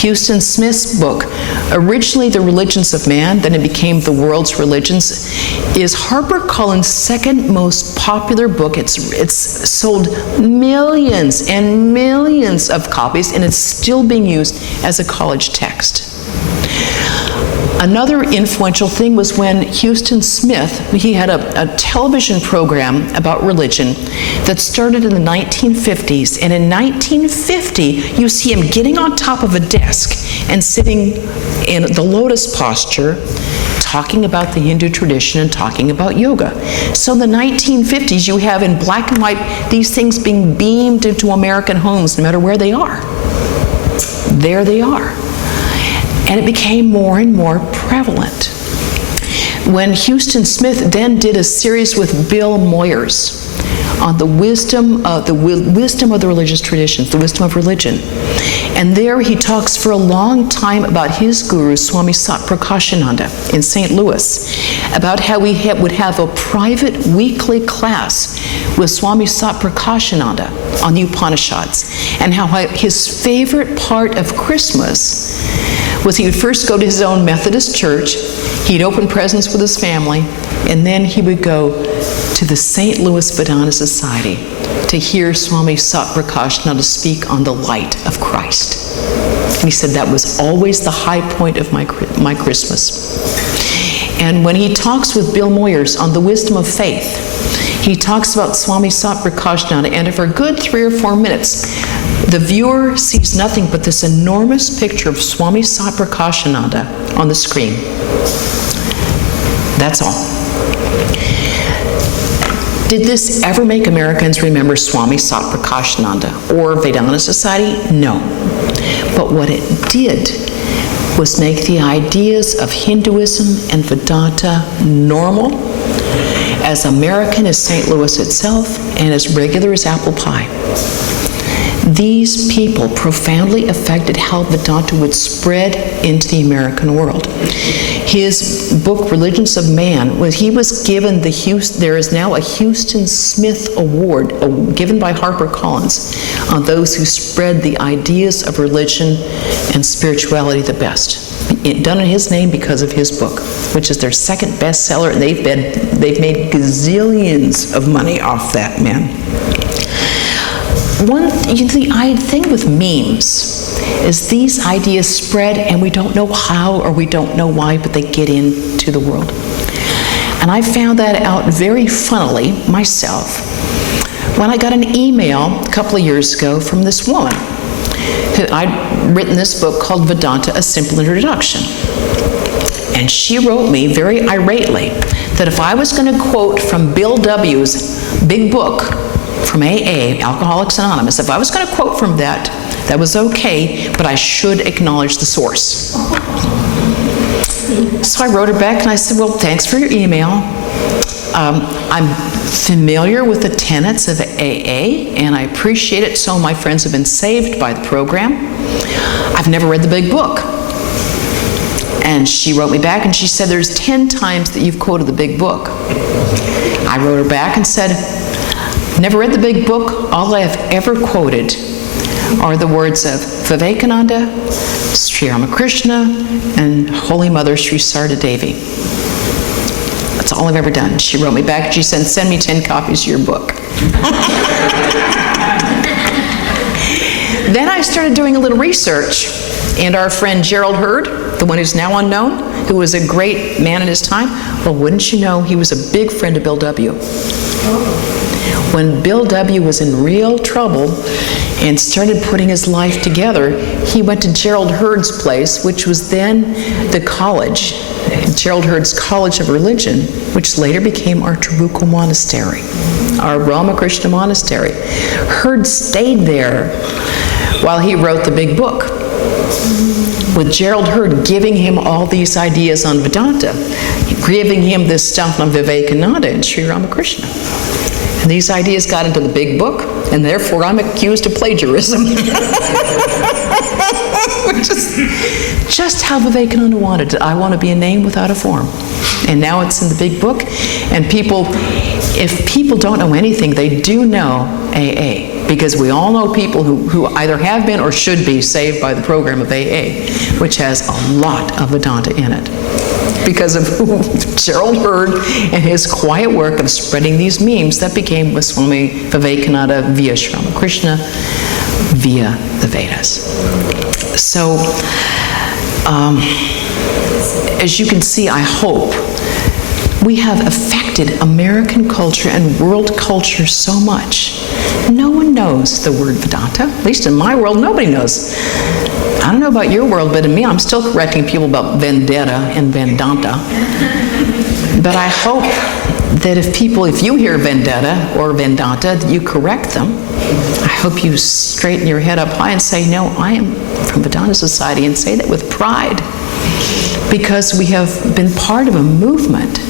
Huston Smith's book, originally The Religions of Man, then it became The World's Religions, is HarperCollins' second most popular book. It's sold millions and millions of copies, and it's still being used as a college text. Another influential thing was when Huston Smith, he had a television program about religion that started in the 1950s, and in 1950 you see him getting on top of a desk and sitting in the lotus posture, talking about the Hindu tradition and talking about yoga. So in the 1950s you have in black and white these things being beamed into American homes no matter where they are. There they are. And it became more and more prevalent. When Huston Smith then did a series with Bill Moyers on the wisdom of the religious traditions, the wisdom of religion. And there he talks for a long time about his guru, Swami Satprakashananda in St. Louis, about how we would have a private weekly class with Swami Satprakashananda on the Upanishads, and how his favorite part of Christmas was he would first go to his own Methodist church, he'd open presents with his family, and then he would go to the St. Louis Vedanta Society to hear Swami Satprakashananda speak on the light of Christ. And he said that was always the high point of my Christmas. And when he talks with Bill Moyers on the wisdom of faith, he talks about Swami Satprakashananda, and for a good 3 or 4 minutes, the viewer sees nothing but this enormous picture of Swami Satprakashananda on the screen. That's all. Did this ever make Americans remember Swami Satprakashananda or Vedanta Society? No. But what it did was make the ideas of Hinduism and Vedanta normal, as American as St. Louis itself, and as regular as apple pie. These people profoundly affected how Vedanta would spread into the American world. His book, Religions of Man, he was given there is now a Huston Smith Award given by HarperCollins on those who spread the ideas of religion and spirituality the best. Done in his name because of his book, which is their second bestseller, and they've made gazillions of money off that, man. The thing with memes is these ideas spread, and we don't know how or we don't know why, but they get into the world. And I found that out very funnily myself when I got an email a couple of years ago from this woman. I'd written this book called Vedanta, A Simple Introduction. And she wrote me very irately that if I was going to quote from Bill W.'s big book from AA, Alcoholics Anonymous, if I was going to quote from that, that was okay, but I should acknowledge the source. So I wrote her back and I said, well, thanks for your email. I'm familiar with the tenets of AA, and I appreciate it. So my friends have been saved by the program. I've never read the big book. And she wrote me back and she said, there's 10 times that you've quoted the big book. I wrote her back and said, never read the big book. All I have ever quoted are the words of Vivekananda, Sri Ramakrishna, and Holy Mother Sri Sarda Devi. That's all I've ever done. She wrote me back. She said, send me 10 copies of your book. Then I started doing a little research, and our friend Gerald Hurd, the one who's now unknown, who was a great man in his time, well, wouldn't you know, he was a big friend of Bill W. When Bill W. was in real trouble and started putting his life together, he went to Gerald Hurd's place, which was then the college, Gerald Hurd's College of Religion, which later became our Trabuco Monastery, our Ramakrishna Monastery. Hurd stayed there while he wrote the big book, with Gerald Hurd giving him all these ideas on Vedanta, giving him this stuff on Vivekananda and Sri Ramakrishna. And these ideas got into the big book, and therefore I'm accused of plagiarism. Which is just how Vivekananda wanted it. I want to be a name without a form. And now it's in the big book, and people, if people don't know anything, they do know AA. Because we all know people who either have been or should be saved by the program of AA, which has a lot of Vedanta in it. Because of Gerald Hurd and his quiet work of spreading these memes that became Swami Vivekananda via Sri Ramakrishna, via the Vedas. So, as you can see, I hope we have affected American culture and world culture so much. No one knows the word Vedanta. At least in my world, nobody knows. I don't know about your world, but in me, I'm still correcting people about vendetta and Vedanta. But I hope that if you hear vendetta or Vedanta, you correct them. I hope you straighten your head up high and say, no, I am from Vedanta Society, and say that with pride. Because we have been part of a movement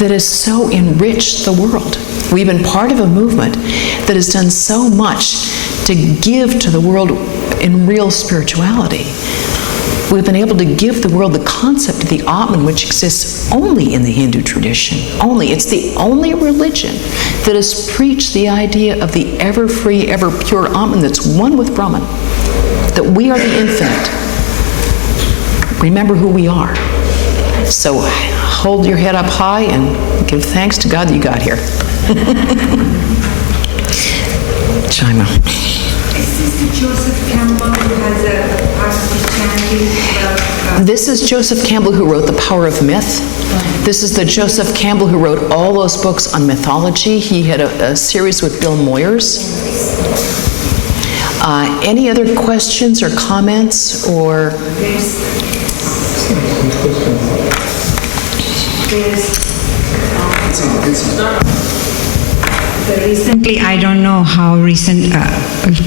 that has so enriched the world. We've been part of a movement that has done so much to give to the world in real spirituality. We've been able to give the world the concept of the Atman, which exists only in the Hindu tradition. Only. It's the only religion that has preached the idea of the ever-free, ever-pure Atman that's one with Brahman. That we are the infinite. Remember who we are. So hold your head up high and give thanks to God that you got here. Chima. Is this Joseph Campbell who has a part of chanting? This is Joseph Campbell who wrote The Power of Myth. This is the Joseph Campbell who wrote all those books on mythology. He had a series with Bill Moyers. Any other questions or comments or? Recently, I don't know how recent,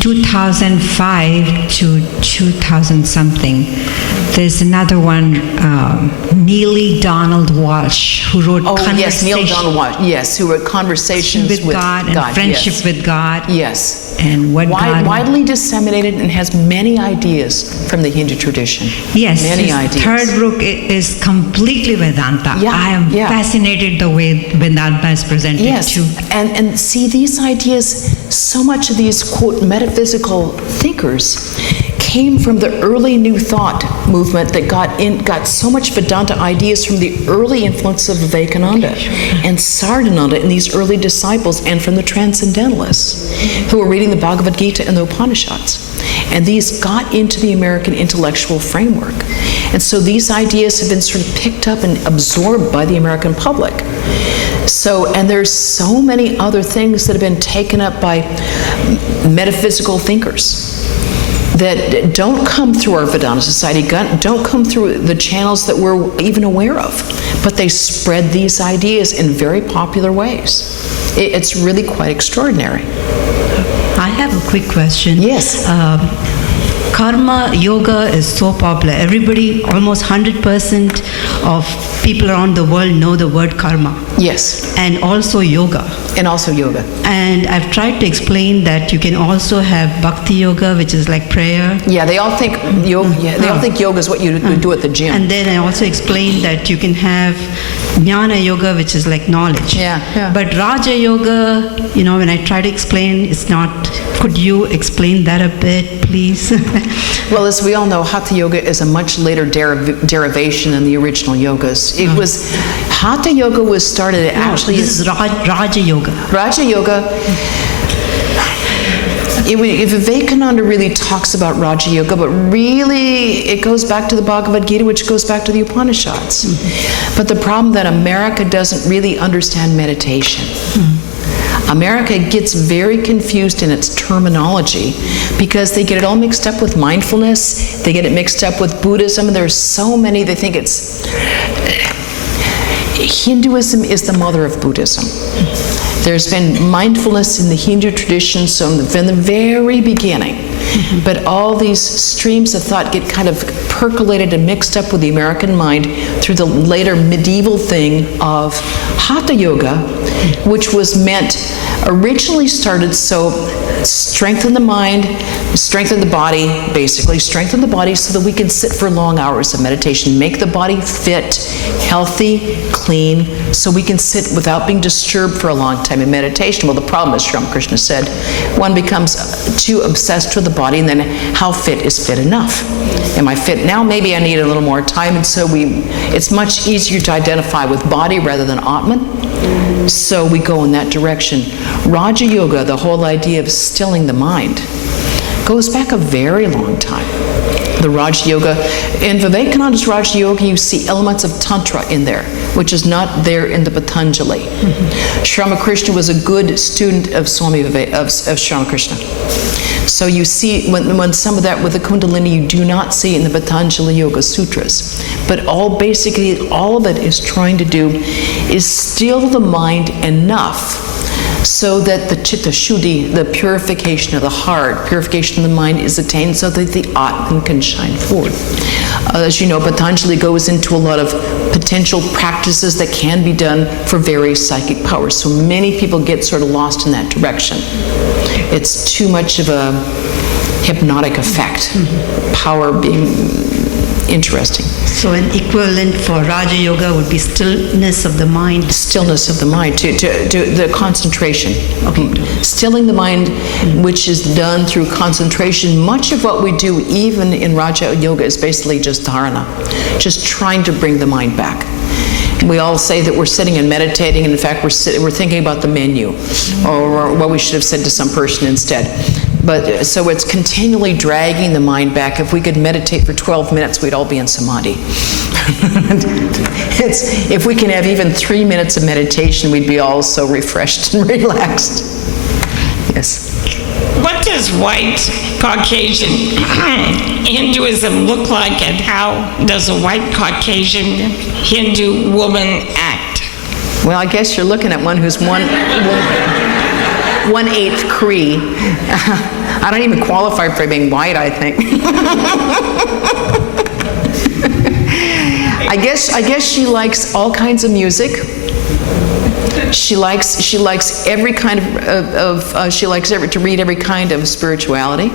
2005 to 2000 something, there's another one, Neely Donald Walsh, who wrote yes, Neil Donald Walsh, yes, who wrote Conversations with God and Friendship yes. with God. Yes. And what God... Widely disseminated and has many ideas from the Hindu tradition. Yes, many his ideas. third book is completely Vedanta. Yeah, I am fascinated the way Vedanta is presented too. And see, these ideas, so much of these, quote, metaphysical thinkers came from the early New Thought movement that got so much Vedanta ideas from the early influence of Vivekananda and Sardananda and these early disciples, and from the Transcendentalists who were reading the Bhagavad Gita and the Upanishads. And these got into the American intellectual framework. And so these ideas have been sort of picked up and absorbed by the American public. So, and there's so many other things that have been taken up by metaphysical thinkers that don't come through our Vedanta Society, don't come through the channels that we're even aware of, but they spread these ideas in very popular ways. It's really quite extraordinary. I have a quick question. Yes. Karma yoga is so popular. Everybody, almost 100% of people around the world know the word karma. Yes. And also yoga. And also yoga. And I've tried to explain that you can also have bhakti yoga, which is like prayer. Yeah, they all think yoga. Yeah, they all think yoga is what you do at the gym. And then I also explained that you can have jnana yoga, which is like knowledge. Yeah. But Raja yoga, when I try to explain, it's not. Could you explain that a bit, please? Well, as we all know, Hatha Yoga is a much later derivation than the original yogas. It was, Hatha Yoga was started actually... This is Raja Yoga. Raja Yoga, Vivekananda really talks about Raja Yoga, but really it goes back to the Bhagavad Gita, which goes back to the Upanishads. Mm-hmm. But the problem that America doesn't really understand meditation. Mm-hmm. America gets very confused in its terminology because they get it all mixed up with mindfulness, they get it mixed up with Buddhism. There's so many, they think it's... Hinduism is the mother of Buddhism. There's been mindfulness in the Hindu tradition from the very beginning. Mm-hmm. But all these streams of thought get kind of percolated and mixed up with the American mind through the later medieval thing of Hatha Yoga, which was originally started so strengthen the mind, strengthen the body, basically strengthen the body so that we can sit for long hours of meditation, make the body fit, healthy, clean, so we can sit without being disturbed for a long time in meditation. Well, the problem, as Sri Krishna said, one becomes too obsessed with the body, and then how fit is fit enough? Am I fit now? Maybe I need a little more time, and so it's much easier to identify with body rather than Atman. So we go in that direction. Raja Yoga, the whole idea of stilling the mind, goes back a very long time. The Raja Yoga, in Vivekananda's Raja Yoga, you see elements of Tantra in there, which is not there in the Patanjali. Mm-hmm. Sri Krishna was a good student of Swami of Sri Krishna. So you see, when some of that with the Kundalini, you do not see in the Patanjali Yoga Sutras. But basically, all of it is trying to do is still the mind enough so that the chitta shuddhi, the purification of the heart, purification of the mind is attained so that the Atman can shine forth. As you know, Patanjali goes into a lot of potential practices that can be done for various psychic powers. So many people get sort of lost in that direction. It's too much of a hypnotic effect, power being interesting. So an equivalent for Raja Yoga would be stillness of the mind. Stillness of the mind, to the concentration. Okay. Stilling the mind, which is done through concentration. Much of what we do, even in Raja Yoga, is basically just dharana, just trying to bring the mind back. We all say that we're sitting and meditating, and in fact we're thinking about the menu, or what we should have said to some person instead. But so it's continually dragging the mind back. If we could meditate for 12 minutes, we'd all be in samadhi. If we can have even 3 minutes of meditation, we'd be all so refreshed and relaxed. Yes. What does white Caucasian Hinduism look like, and how does a white Caucasian Hindu woman act? Well, I guess you're looking at one who's 1/8 Cree. I don't even qualify for being white, I think. I guess she likes all kinds of music. She likes every kind she likes to read every kind of spirituality,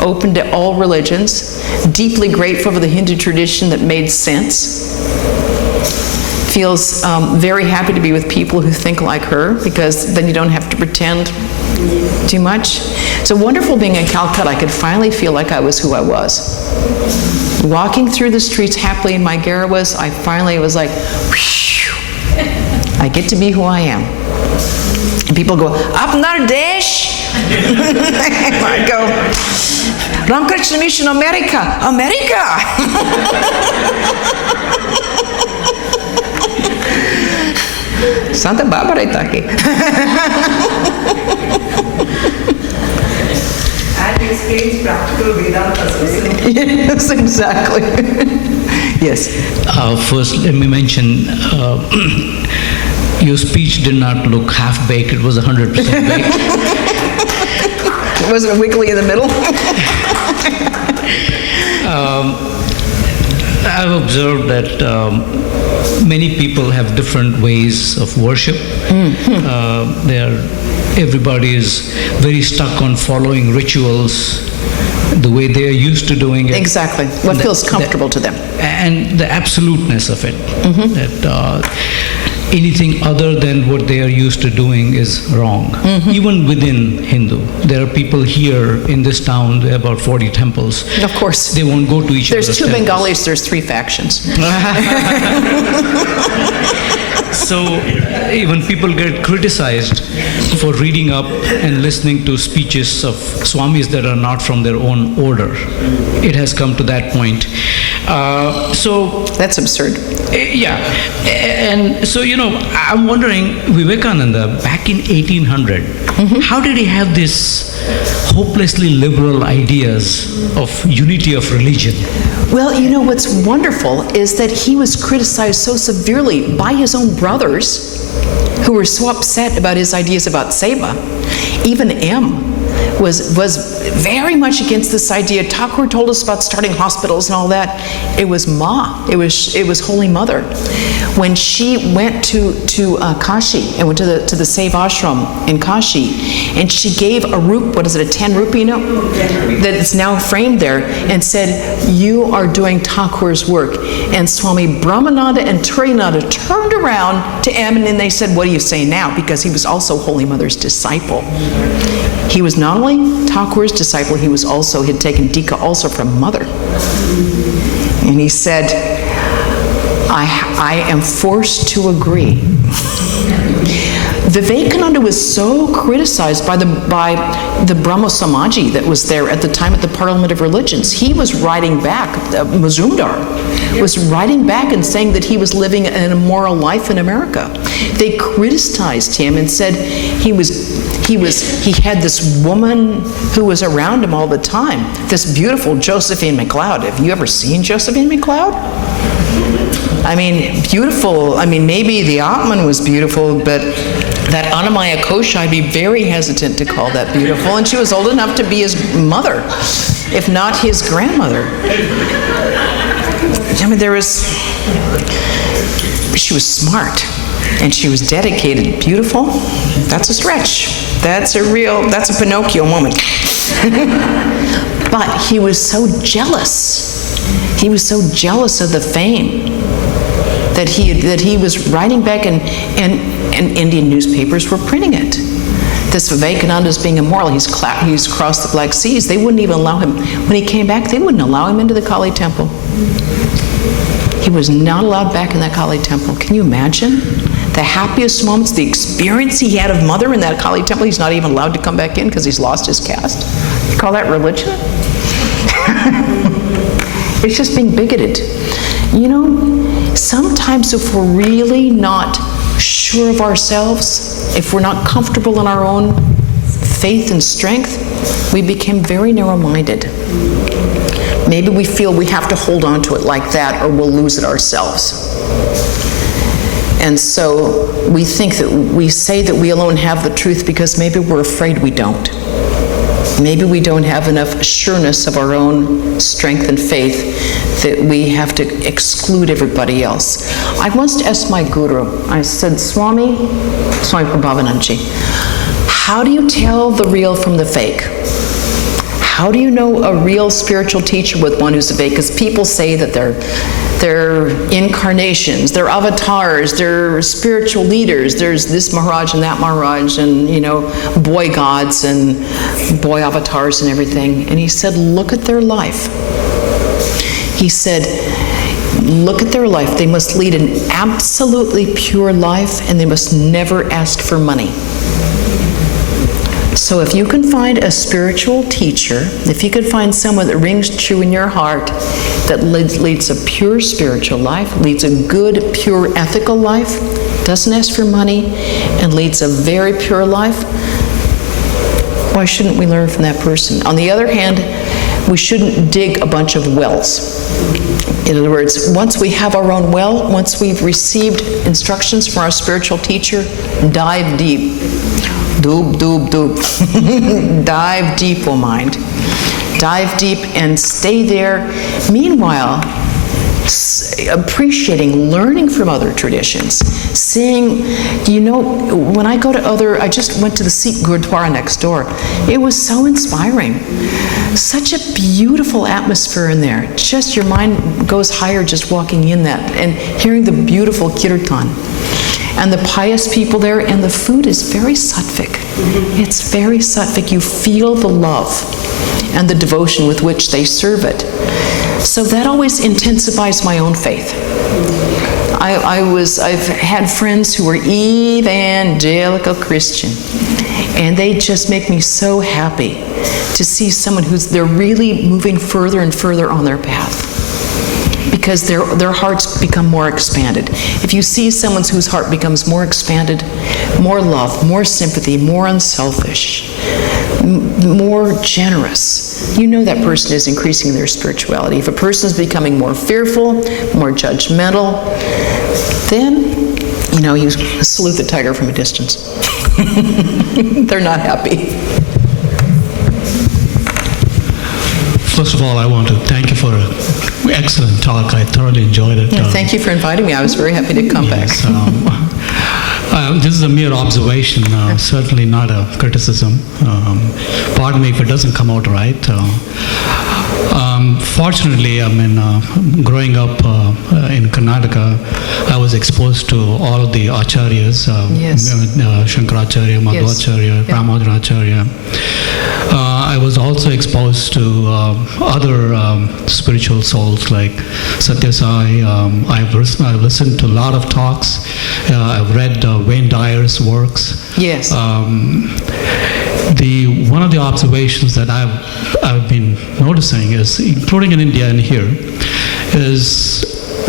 open to all religions, deeply grateful for the Hindu tradition that made sense. Feels very happy to be with people who think like her, because then you don't have to pretend too much. It's wonderful being in Calcutta. I could finally feel like I was who I was. Walking through the streets happily in my Garawas, I finally was like, whew, I get to be who I am. And people go, Apnar Desh? I go, Ramakrishna Mission America, America. Santa Bárbara está aqui. And he explains practical Vedanta. Yes, exactly. Yes. First, let me mention, your speech did not look half-baked, it was 100% baked. Was it wiggly in the middle? I've observed that many people have different ways of worship. Everybody is very stuck on following rituals the way they are used to doing it. Exactly. What feels comfortable to them. And the absoluteness of it. That anything other than what they are used to doing is wrong. Even within Hindu. There are people here in this town, there are about 40 temples. Of course. They won't go to each other's There's two temples. Bengalis, there's 3 factions. So even people get criticized for reading up and listening to speeches of swamis that are not from their own order. It has come to that point. That's absurd. Yeah. And so, I'm wondering, Vivekananda, back in 1800, how did he have this hopelessly liberal ideas of unity of religion? Well, what's wonderful is that he was criticized so severely by his own brothers who were so upset about his ideas about seva. Even M was very much against this idea. Thakur told us about starting hospitals and all that. It was Ma. It was Holy Mother. When she went to Kashi and went to the Save Ashram in Kashi, and she gave a rup, what is it, a 10 rupee note that is now framed there, and said, "You are doing Thakur's work." And Swami Brahmananda and Turiyananda turned around to M, and then they said, "What do you say now?" Because he was also Holy Mother's disciple. He was not only Thakur's disciple, he had taken Dika also from Mother. And he said, I am forced to agree. Vivekananda was so criticized by the Brahmo Samaji that was there at the time at the Parliament of Religions. He was writing back, Mazumdar was writing back and saying that he was living an immoral life in America. They criticized him and said he had this woman who was around him all the time, this beautiful Josephine MacLeod. Have you ever seen Josephine MacLeod? I mean, beautiful. I mean, maybe the Atman was beautiful, but that Annamaya Kosha, I'd be very hesitant to call that beautiful. And she was old enough to be his mother, if not his grandmother. I mean, she was smart, and she was dedicated. Beautiful? That's a stretch. That's a Pinocchio moment. But he was so jealous. He was so jealous of the fame that he was writing back, and Indian newspapers were printing it. This Vivekananda is being immoral. He's crossed the Black Seas. They wouldn't even allow him. When he came back, they wouldn't allow him into the Kali temple. He was not allowed back in that Kali temple. Can you imagine? The happiest moments, the experience he had of Mother in that Kali temple, he's not even allowed to come back in because he's lost his caste. You call that religion? It's just being bigoted. Sometimes if we're really not sure of ourselves, if we're not comfortable in our own faith and strength, we become very narrow-minded. Maybe we feel we have to hold on to it like that or we'll lose it ourselves. And so we say that we alone have the truth because maybe we're afraid we don't. Maybe we don't have enough sureness of our own strength and faith that we have to exclude everybody else. I once asked my guru, I said, Swami Prabhavanandaji, how do you tell the real from the fake? How do you know a real spiritual teacher with one who's a fake? Because people say that they're incarnations, they're avatars, they're spiritual leaders. There's this Maharaj and that Maharaj and, boy gods and boy avatars and everything. And he said, look at their life. He said, look at their life. They must lead an absolutely pure life and they must never ask for money. So if you can find a spiritual teacher, if you can find someone that rings true in your heart, that leads a pure spiritual life, leads a good, pure, ethical life, doesn't ask for money, and leads a very pure life, why shouldn't we learn from that person? On the other hand, we shouldn't dig a bunch of wells. In other words, once we have our own well, once we've received instructions from our spiritual teacher, dive deep. Doob, doob, doob. Dive deep, oh mind. Dive deep and stay there. Meanwhile, appreciating, learning from other traditions, seeing, when I go to I just went to the Sikh Gurdwara next door. It was so inspiring. Such a beautiful atmosphere in there. Just your mind goes higher just walking in that and hearing the beautiful kirtan. And the pious people there, and the food is very sattvic. It's very sattvic. You feel the love and the devotion with which they serve it. So that always intensifies my own faith. I've had friends who were evangelical Christian, and they just make me so happy to see someone they're really moving further and further on their path, because their hearts become more expanded. If you see someone whose heart becomes more expanded, more love, more sympathy, more unselfish, more generous, you know that person is increasing their spirituality. If a person is becoming more fearful, more judgmental, then, you salute the tiger from a distance. They're not happy. First of all, I want to thank you for an excellent talk. I thoroughly enjoyed it. Thank you for inviting me. I was very happy to come back. This is a mere observation, certainly not a criticism. Pardon me if it doesn't come out right. Fortunately, growing up in Karnataka, I was exposed to all of the acharyas, Shankaracharya, Madhvacharya, Ramanujacharya. I was also exposed to other spiritual souls like Satya Sai. I've listened to a lot of talks. I've read Wayne Dyer's works. Yes. One of the observations that I've been noticing is, including in India and here, is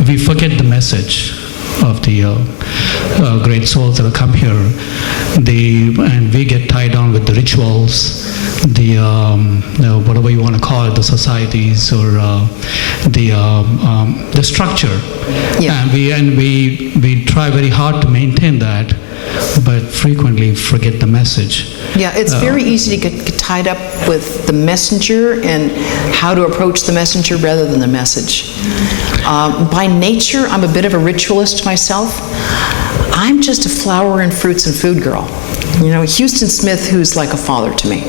we forget the message of the great souls that have come here. And we get tied down with the rituals, whatever you want to call it, the societies or the structure. Yeah. And we try very hard to maintain that, but frequently forget the message. Yeah, it's very easy to get tied up with the messenger and how to approach the messenger rather than the message. By nature, I'm a bit of a ritualist myself. I'm just a flower and fruits and food girl. Houston Smith, who's like a father to me,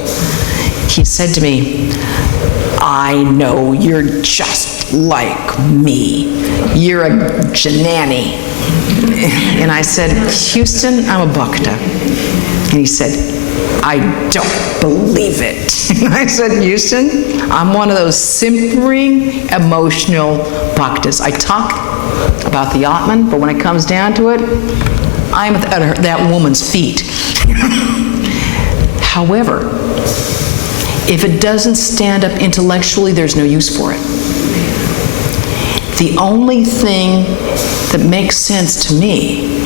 he said to me, I know you're just like me. You're a Janani. And I said, Houston, I'm a bhakta. And he said, I don't believe it. And I said, Houston, I'm one of those simpering, emotional bhaktas. I talk about the Atman, but when it comes down to it, I'm at that woman's feet. However, if it doesn't stand up intellectually, there's no use for it. The only thing that makes sense to me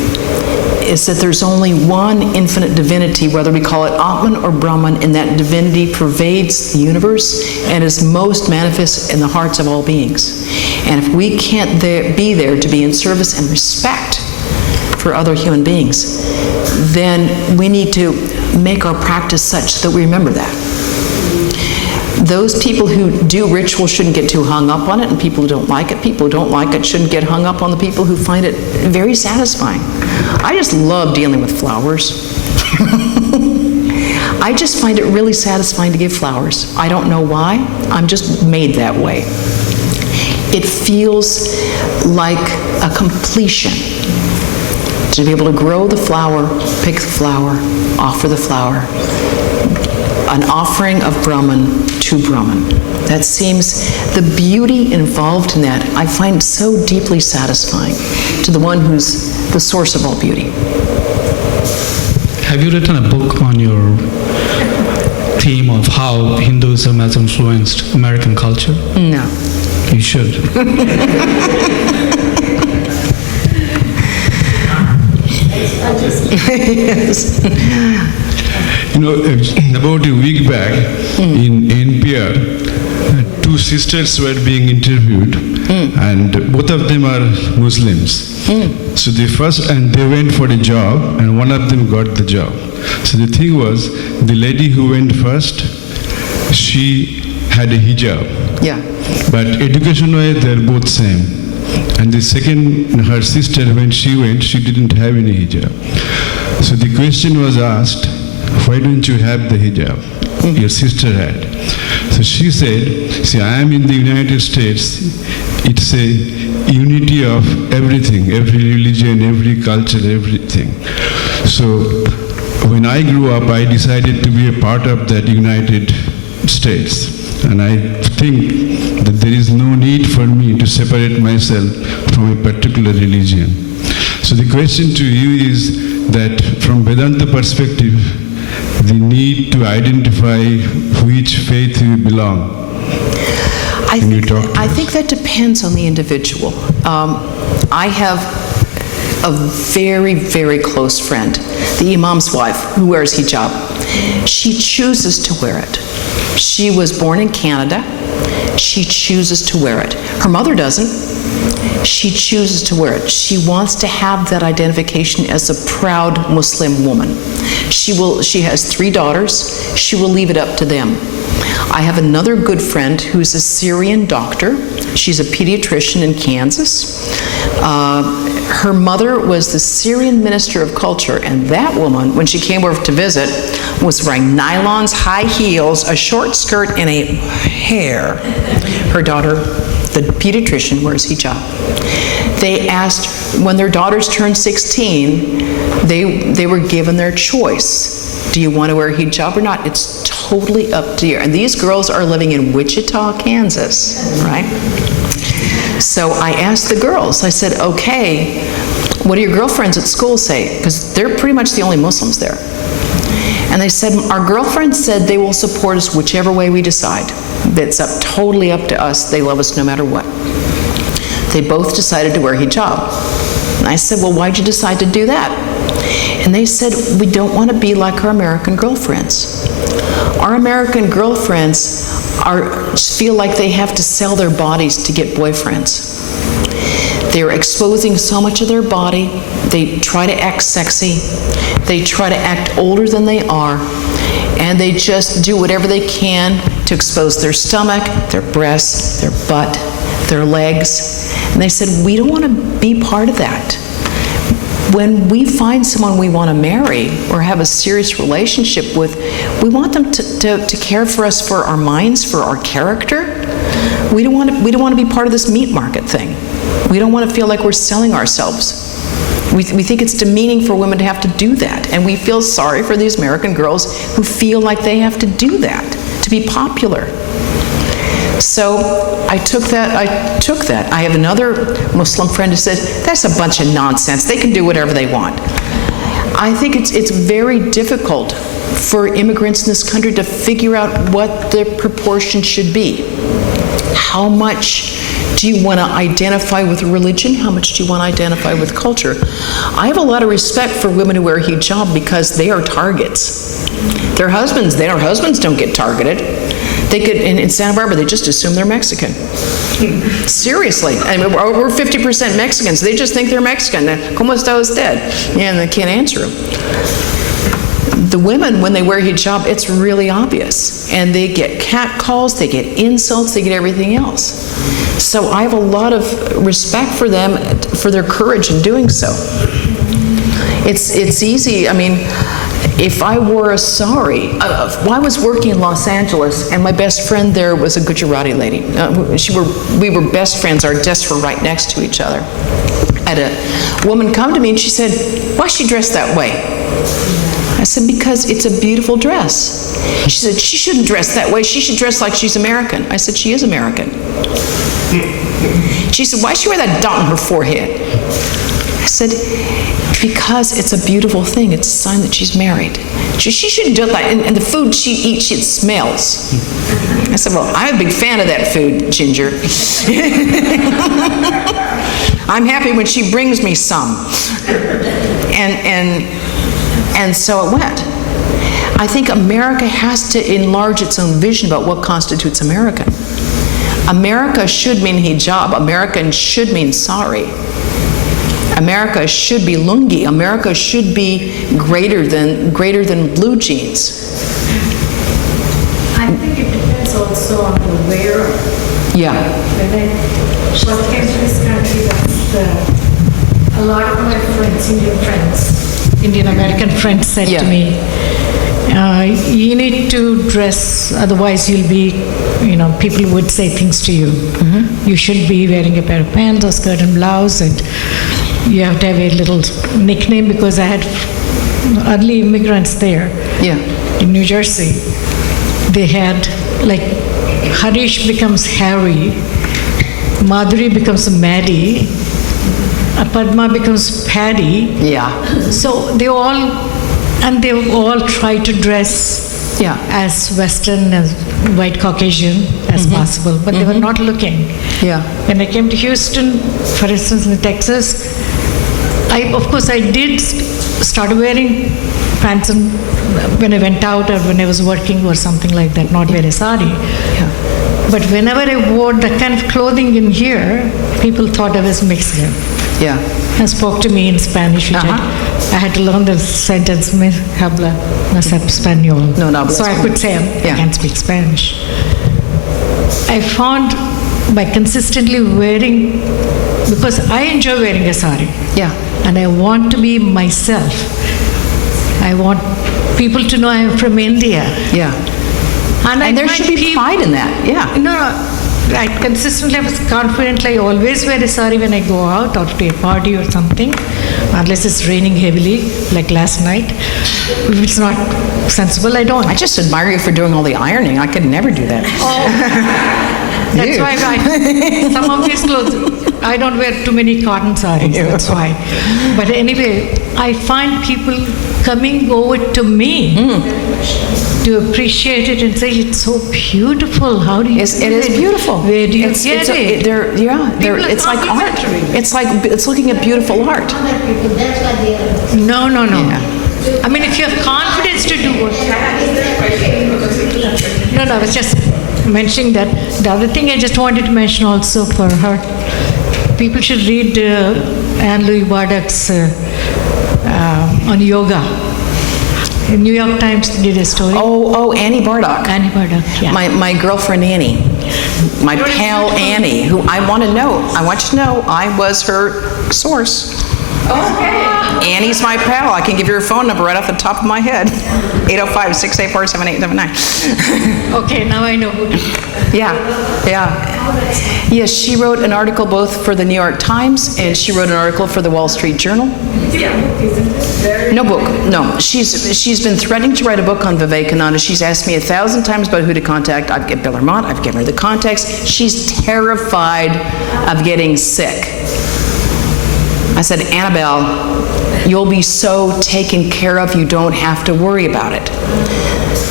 is that there's only one infinite divinity, whether we call it Atman or Brahman, and that divinity pervades the universe and is most manifest in the hearts of all beings. And if we can't be there to be in service and respect for other human beings, then we need to make our practice such that we remember that. Those people who do ritual shouldn't get too hung up on it, and people who don't like it shouldn't get hung up on the people who find it very satisfying. I just love dealing with flowers. I just find it really satisfying to give flowers. I don't know why. I'm just made that way. It feels like a completion to be able to grow the flower, pick the flower, offer the flower. An offering of Brahman to Brahman. That seems, the beauty involved in that, I find so deeply satisfying to the one who's the source of all beauty. Have you written a book on your theme of how Hinduism has influenced American culture? No. You should. Yes. You know, about a week back in NPR, two sisters were being interviewed, and both of them are Muslims. So they went for a job, and one of them got the job. So the thing was, the lady who went first, she had a hijab. Yeah. But education-wise, they're both same. And the second, her sister, when she went, she didn't have any hijab. So the question was asked, why don't you have the hijab? Your sister had. So she said, see, I am in the United States. It's a unity of everything, every religion, every culture, everything. So when I grew up, I decided to be a part of that United States. And I think that there is no need for me to separate myself from a particular religion. So the question to you is that from Vedanta perspective, the need to identify which faith you belong. I think that depends on the individual. I have a very, very close friend, the imam's wife, who wears hijab. She chooses to wear it. She was born in Canada. She chooses to wear it. Her mother doesn't. She chooses to wear it. She wants to have that identification as a proud Muslim woman. She has 3 daughters. She will leave it up to them. I have another good friend who's a Syrian doctor. She's a pediatrician in Kansas. Her mother was the Syrian Minister of Culture, and that woman, when she came over to visit, was wearing nylons, high heels, a short skirt, and a hair. Her daughter, the pediatrician, wears hijab. They asked, when their daughters turned 16, they were given their choice. Do you want to wear hijab or not? It's totally up to you. And these girls are living in Wichita, Kansas, right? So I asked the girls, I said, okay, what do your girlfriends at school say? Because they're pretty much the only Muslims there. And they said, our girlfriends said they will support us whichever way we decide. It's totally up to us. They love us no matter what. They both decided to wear hijab. And I said, well, why'd you decide to do that? And they said, we don't want to be like our American girlfriends. Our American girlfriends feel like they have to sell their bodies to get boyfriends. They're exposing so much of their body. They try to act sexy. They try to act older than they are. And they just do whatever they can to expose their stomach, their breasts, their butt, their legs. And they said, we don't want to be part of that. When we find someone we want to marry or have a serious relationship with, we want them to care for us for our minds, for our character. We don't want to be part of this meat market thing. We don't want to feel like we're selling ourselves. We think it's demeaning for women to have to do that, and we feel sorry for these American girls who feel like they have to do that to be popular. So I took that. I have another Muslim friend who said, that's a bunch of nonsense. They can do whatever they want. I think it's very difficult for immigrants in this country to figure out what the proportion should be. How much do you want to identify with religion? How much do you want to identify with culture? I have a lot of respect for women who wear hijab because they are targets. Their husbands don't get targeted. They could, in Santa Barbara, they just assume they're Mexican. Seriously. I mean, we're 50% Mexicans. They just think they're Mexican. ¿Cómo está usted? And they can't answer them. The women, when they wear hijab, it's really obvious. And they get catcalls, they get insults, they get everything else. So I have a lot of respect for them, for their courage in doing so. It's easy. I mean, if I wore a sari, I was working in Los Angeles, and my best friend there was a Gujarati lady. We were best friends. Our desks were right next to each other. I had a woman come to me, and she said, why is she dressed that way? I said, because it's a beautiful dress. She said, she shouldn't dress that way. She should dress like she's American. I said, she is American. She said, why does she wear that dot on her forehead? I said, because it's a beautiful thing. It's a sign that she's married. She shouldn't do that. And the food she eats, it smells. I said, well, I'm a big fan of that food, Ginger. I'm happy when she brings me some. And so it went. I think America has to enlarge its own vision about what constitutes America. America should mean hijab. American should mean sari. America should be lungi. America should be greater than blue jeans. I think it depends also on the wearer. Yeah. When I first came to this country, a lot of my friends, Indian American friends said to me, you need to dress, otherwise you'll be, people would say things to you. Mm-hmm. You should be wearing a pair of pants or skirt and blouse, and you have to have a little nickname, because I had early immigrants there in New Jersey. They had, like, Harish becomes Harry, Madhuri becomes Maddie, Padma becomes Paddy. Yeah. So they all try to dress as Western, as white Caucasian as possible, but they were not looking. Yeah. When I came to Houston, for instance, in Texas, I did start wearing pants when I went out or when I was working or something like that, not wear a sari. Yeah. But whenever I wore that kind of clothing in here, people thought I was Mexican. Yeah. And spoke to me in Spanish, which I had to learn the sentence, me habla español. No, no. So I could say I can't speak Spanish. I found by consistently wearing, because I enjoy wearing a sari. Yeah. And I want to be myself. I want people to know I'm from India. Yeah. And there should be pride in that. Yeah. No. I consistently, confidently, always wear a sari when I go out or to a party or something, unless it's raining heavily, like last night. If it's not sensible, I don't. I just admire you for doing all the ironing. I could never do that. Oh, that's why some of these clothes, I don't wear too many cotton saris, that's why. But anyway, I find people coming over to me to appreciate it and say, it's so beautiful. How do you do it? It is beautiful. Where do you get it? It's like art. It's looking at beautiful art. No. Yeah. I mean, if you have confidence to do what... No, I was just mentioning that. The other thing I just wanted to mention also for her, people should read Anne Louis Bardak's on yoga. The New York Times did a story. Oh, Annie Bardock. Annie Bardock, yeah. My girlfriend Annie, my pal Annie, who I want you to know, I was her source. Okay. Annie's my pal. I can give you her phone number right off the top of my head. 805-684-7879. Okay, now I know who to... Yeah. Yes, she wrote an article both for the New York Times and she wrote an article for the Wall Street Journal. No book, no. She's been threatening to write a book on Vivekananda. She's asked me 1,000 times about who to contact. I've given Bill Hermont, I've given her the contacts. She's terrified of getting sick. I said, Annabelle, you'll be so taken care of, you don't have to worry about it.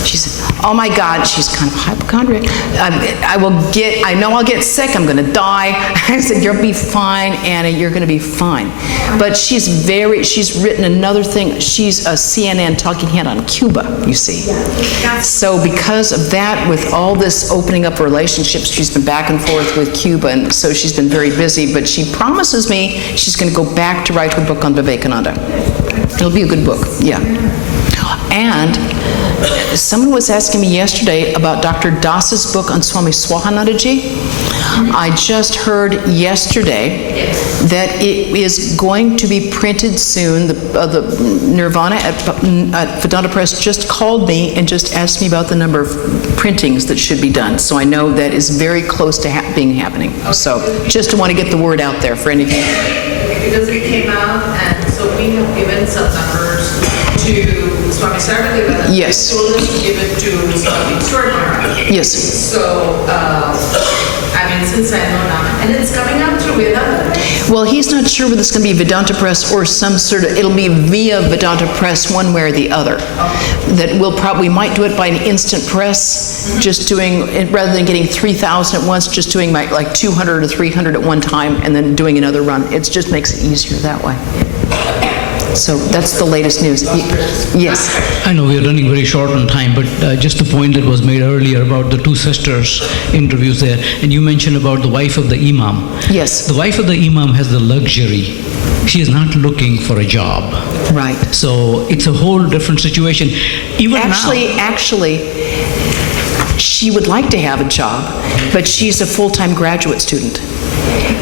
She said, oh my God, she's kind of hypochondriac. I know I'll get sick, I'm going to die. I said, you'll be fine, Anna, you're going to be fine. But she's written another thing. She's a CNN talking head on Cuba, you see. So because of that, with all this opening up relationships, she's been back and forth with Cuba, and so she's been very busy, but she promises me she's going to go back to write her book on Vivekananda. It'll be a good book, yeah. And someone was asking me yesterday about Dr. Das's book on Swami Swahanandaji. I just heard yesterday that it is going to be printed soon. The Nirvana at Vedanta Press just called me and just asked me about the number of printings that should be done. So I know that is very close to happening. So just to want to get the word out there for any of you. Because it came out, and so we have given some numbers to Swami Sarvadeva. Yes. He told us to give it to Swami Swarnara. Yes. So, since I know now, and it's coming out through Vedanta. Well, he's not sure whether it's going to be Vedanta Press or some sort of, it'll be via Vedanta Press one way or the other. That we might do it by an instant press, just doing, rather than getting 3,000 at once, just doing like 200 or 300 at one time and then doing another run. It just makes it easier that way. So that's the latest news. Yes. I know we are running very short on time, but just the point that was made earlier about the two sisters interviews there, and you mentioned about the wife of the imam. Yes. The wife of the imam has the luxury. She is not looking for a job. Right. So it's a whole different situation. Even Actually, she would like to have a job, but she's a full-time graduate student.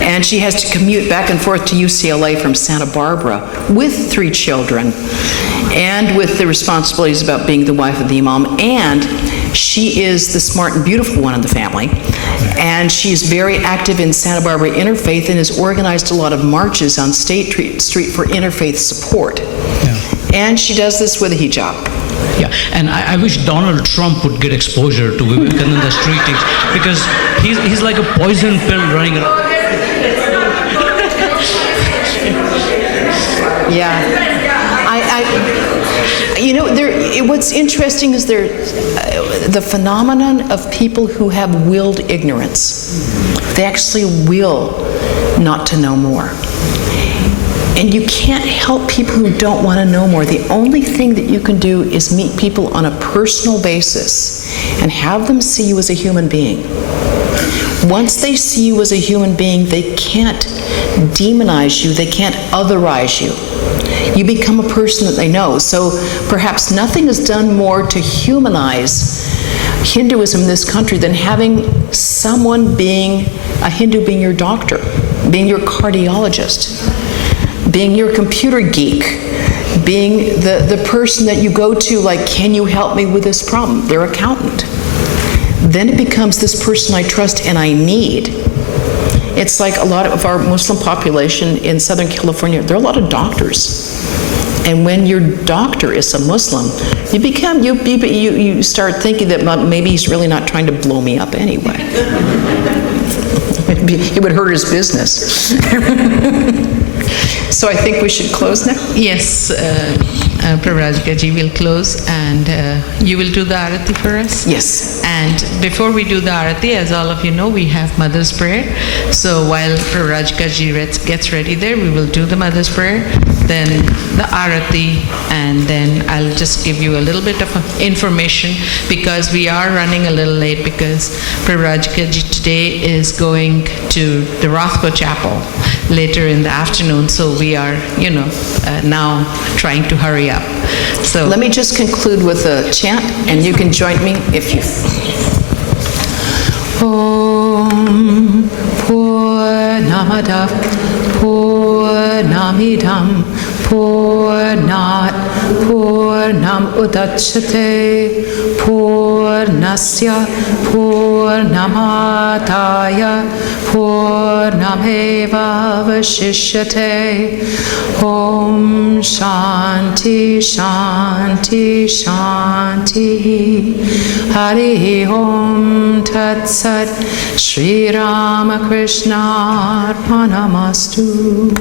And she has to commute back and forth to UCLA from Santa Barbara with 3 children and with the responsibilities about being the wife of the imam. And she is the smart and beautiful one in the family. And she's very active in Santa Barbara Interfaith and has organized a lot of marches on State Street for interfaith support. Yeah. And she does this with a hijab. Yeah, and I wish Donald Trump would get exposure to Vivekananda street teaching, because he's like a poison pill running around. Yeah. What's interesting is the phenomenon of people who have willed ignorance. They actually will not to know more. And you can't help people who don't want to know more. The only thing that you can do is meet people on a personal basis and have them see you as a human being. Once they see you as a human being, they can't demonize you, they can't otherize you. You become a person that they know. So perhaps nothing is done more to humanize Hinduism in this country than having someone being a Hindu, being your doctor, being your cardiologist, being your computer geek, being the person that you go to, like, can you help me with this problem? Their accountant. Then it becomes this person I trust and I need. It's like a lot of our Muslim population in Southern California, there are a lot of doctors. And when your doctor is a Muslim, you start thinking that maybe he's really not trying to blow me up anyway. It would hurt his business. So I think we should close now? Yes, PrVrajaprana will close, and you will do the arati for us? Yes. And before we do the arati, as all of you know, we have Mother's Prayer. So while PrVrajaprana gets ready there, we will do the Mother's Prayer, then the arati, and then I'll just give you a little bit of information, because we are running a little late, because PrVrajaprana today is going to the Rothko Chapel later in the afternoon, so we are, now trying to hurry up. So let me just conclude with a chant, and you can join me if you... Om Purnamada Purnamidam Purnat Purnam Udachyate Purnasya Purnamadaya Purnameva Vashishyate. Om Shanti Shanti Shanti. Hari Om Tat Sat. Shri Ramakrishna Arpanamastu.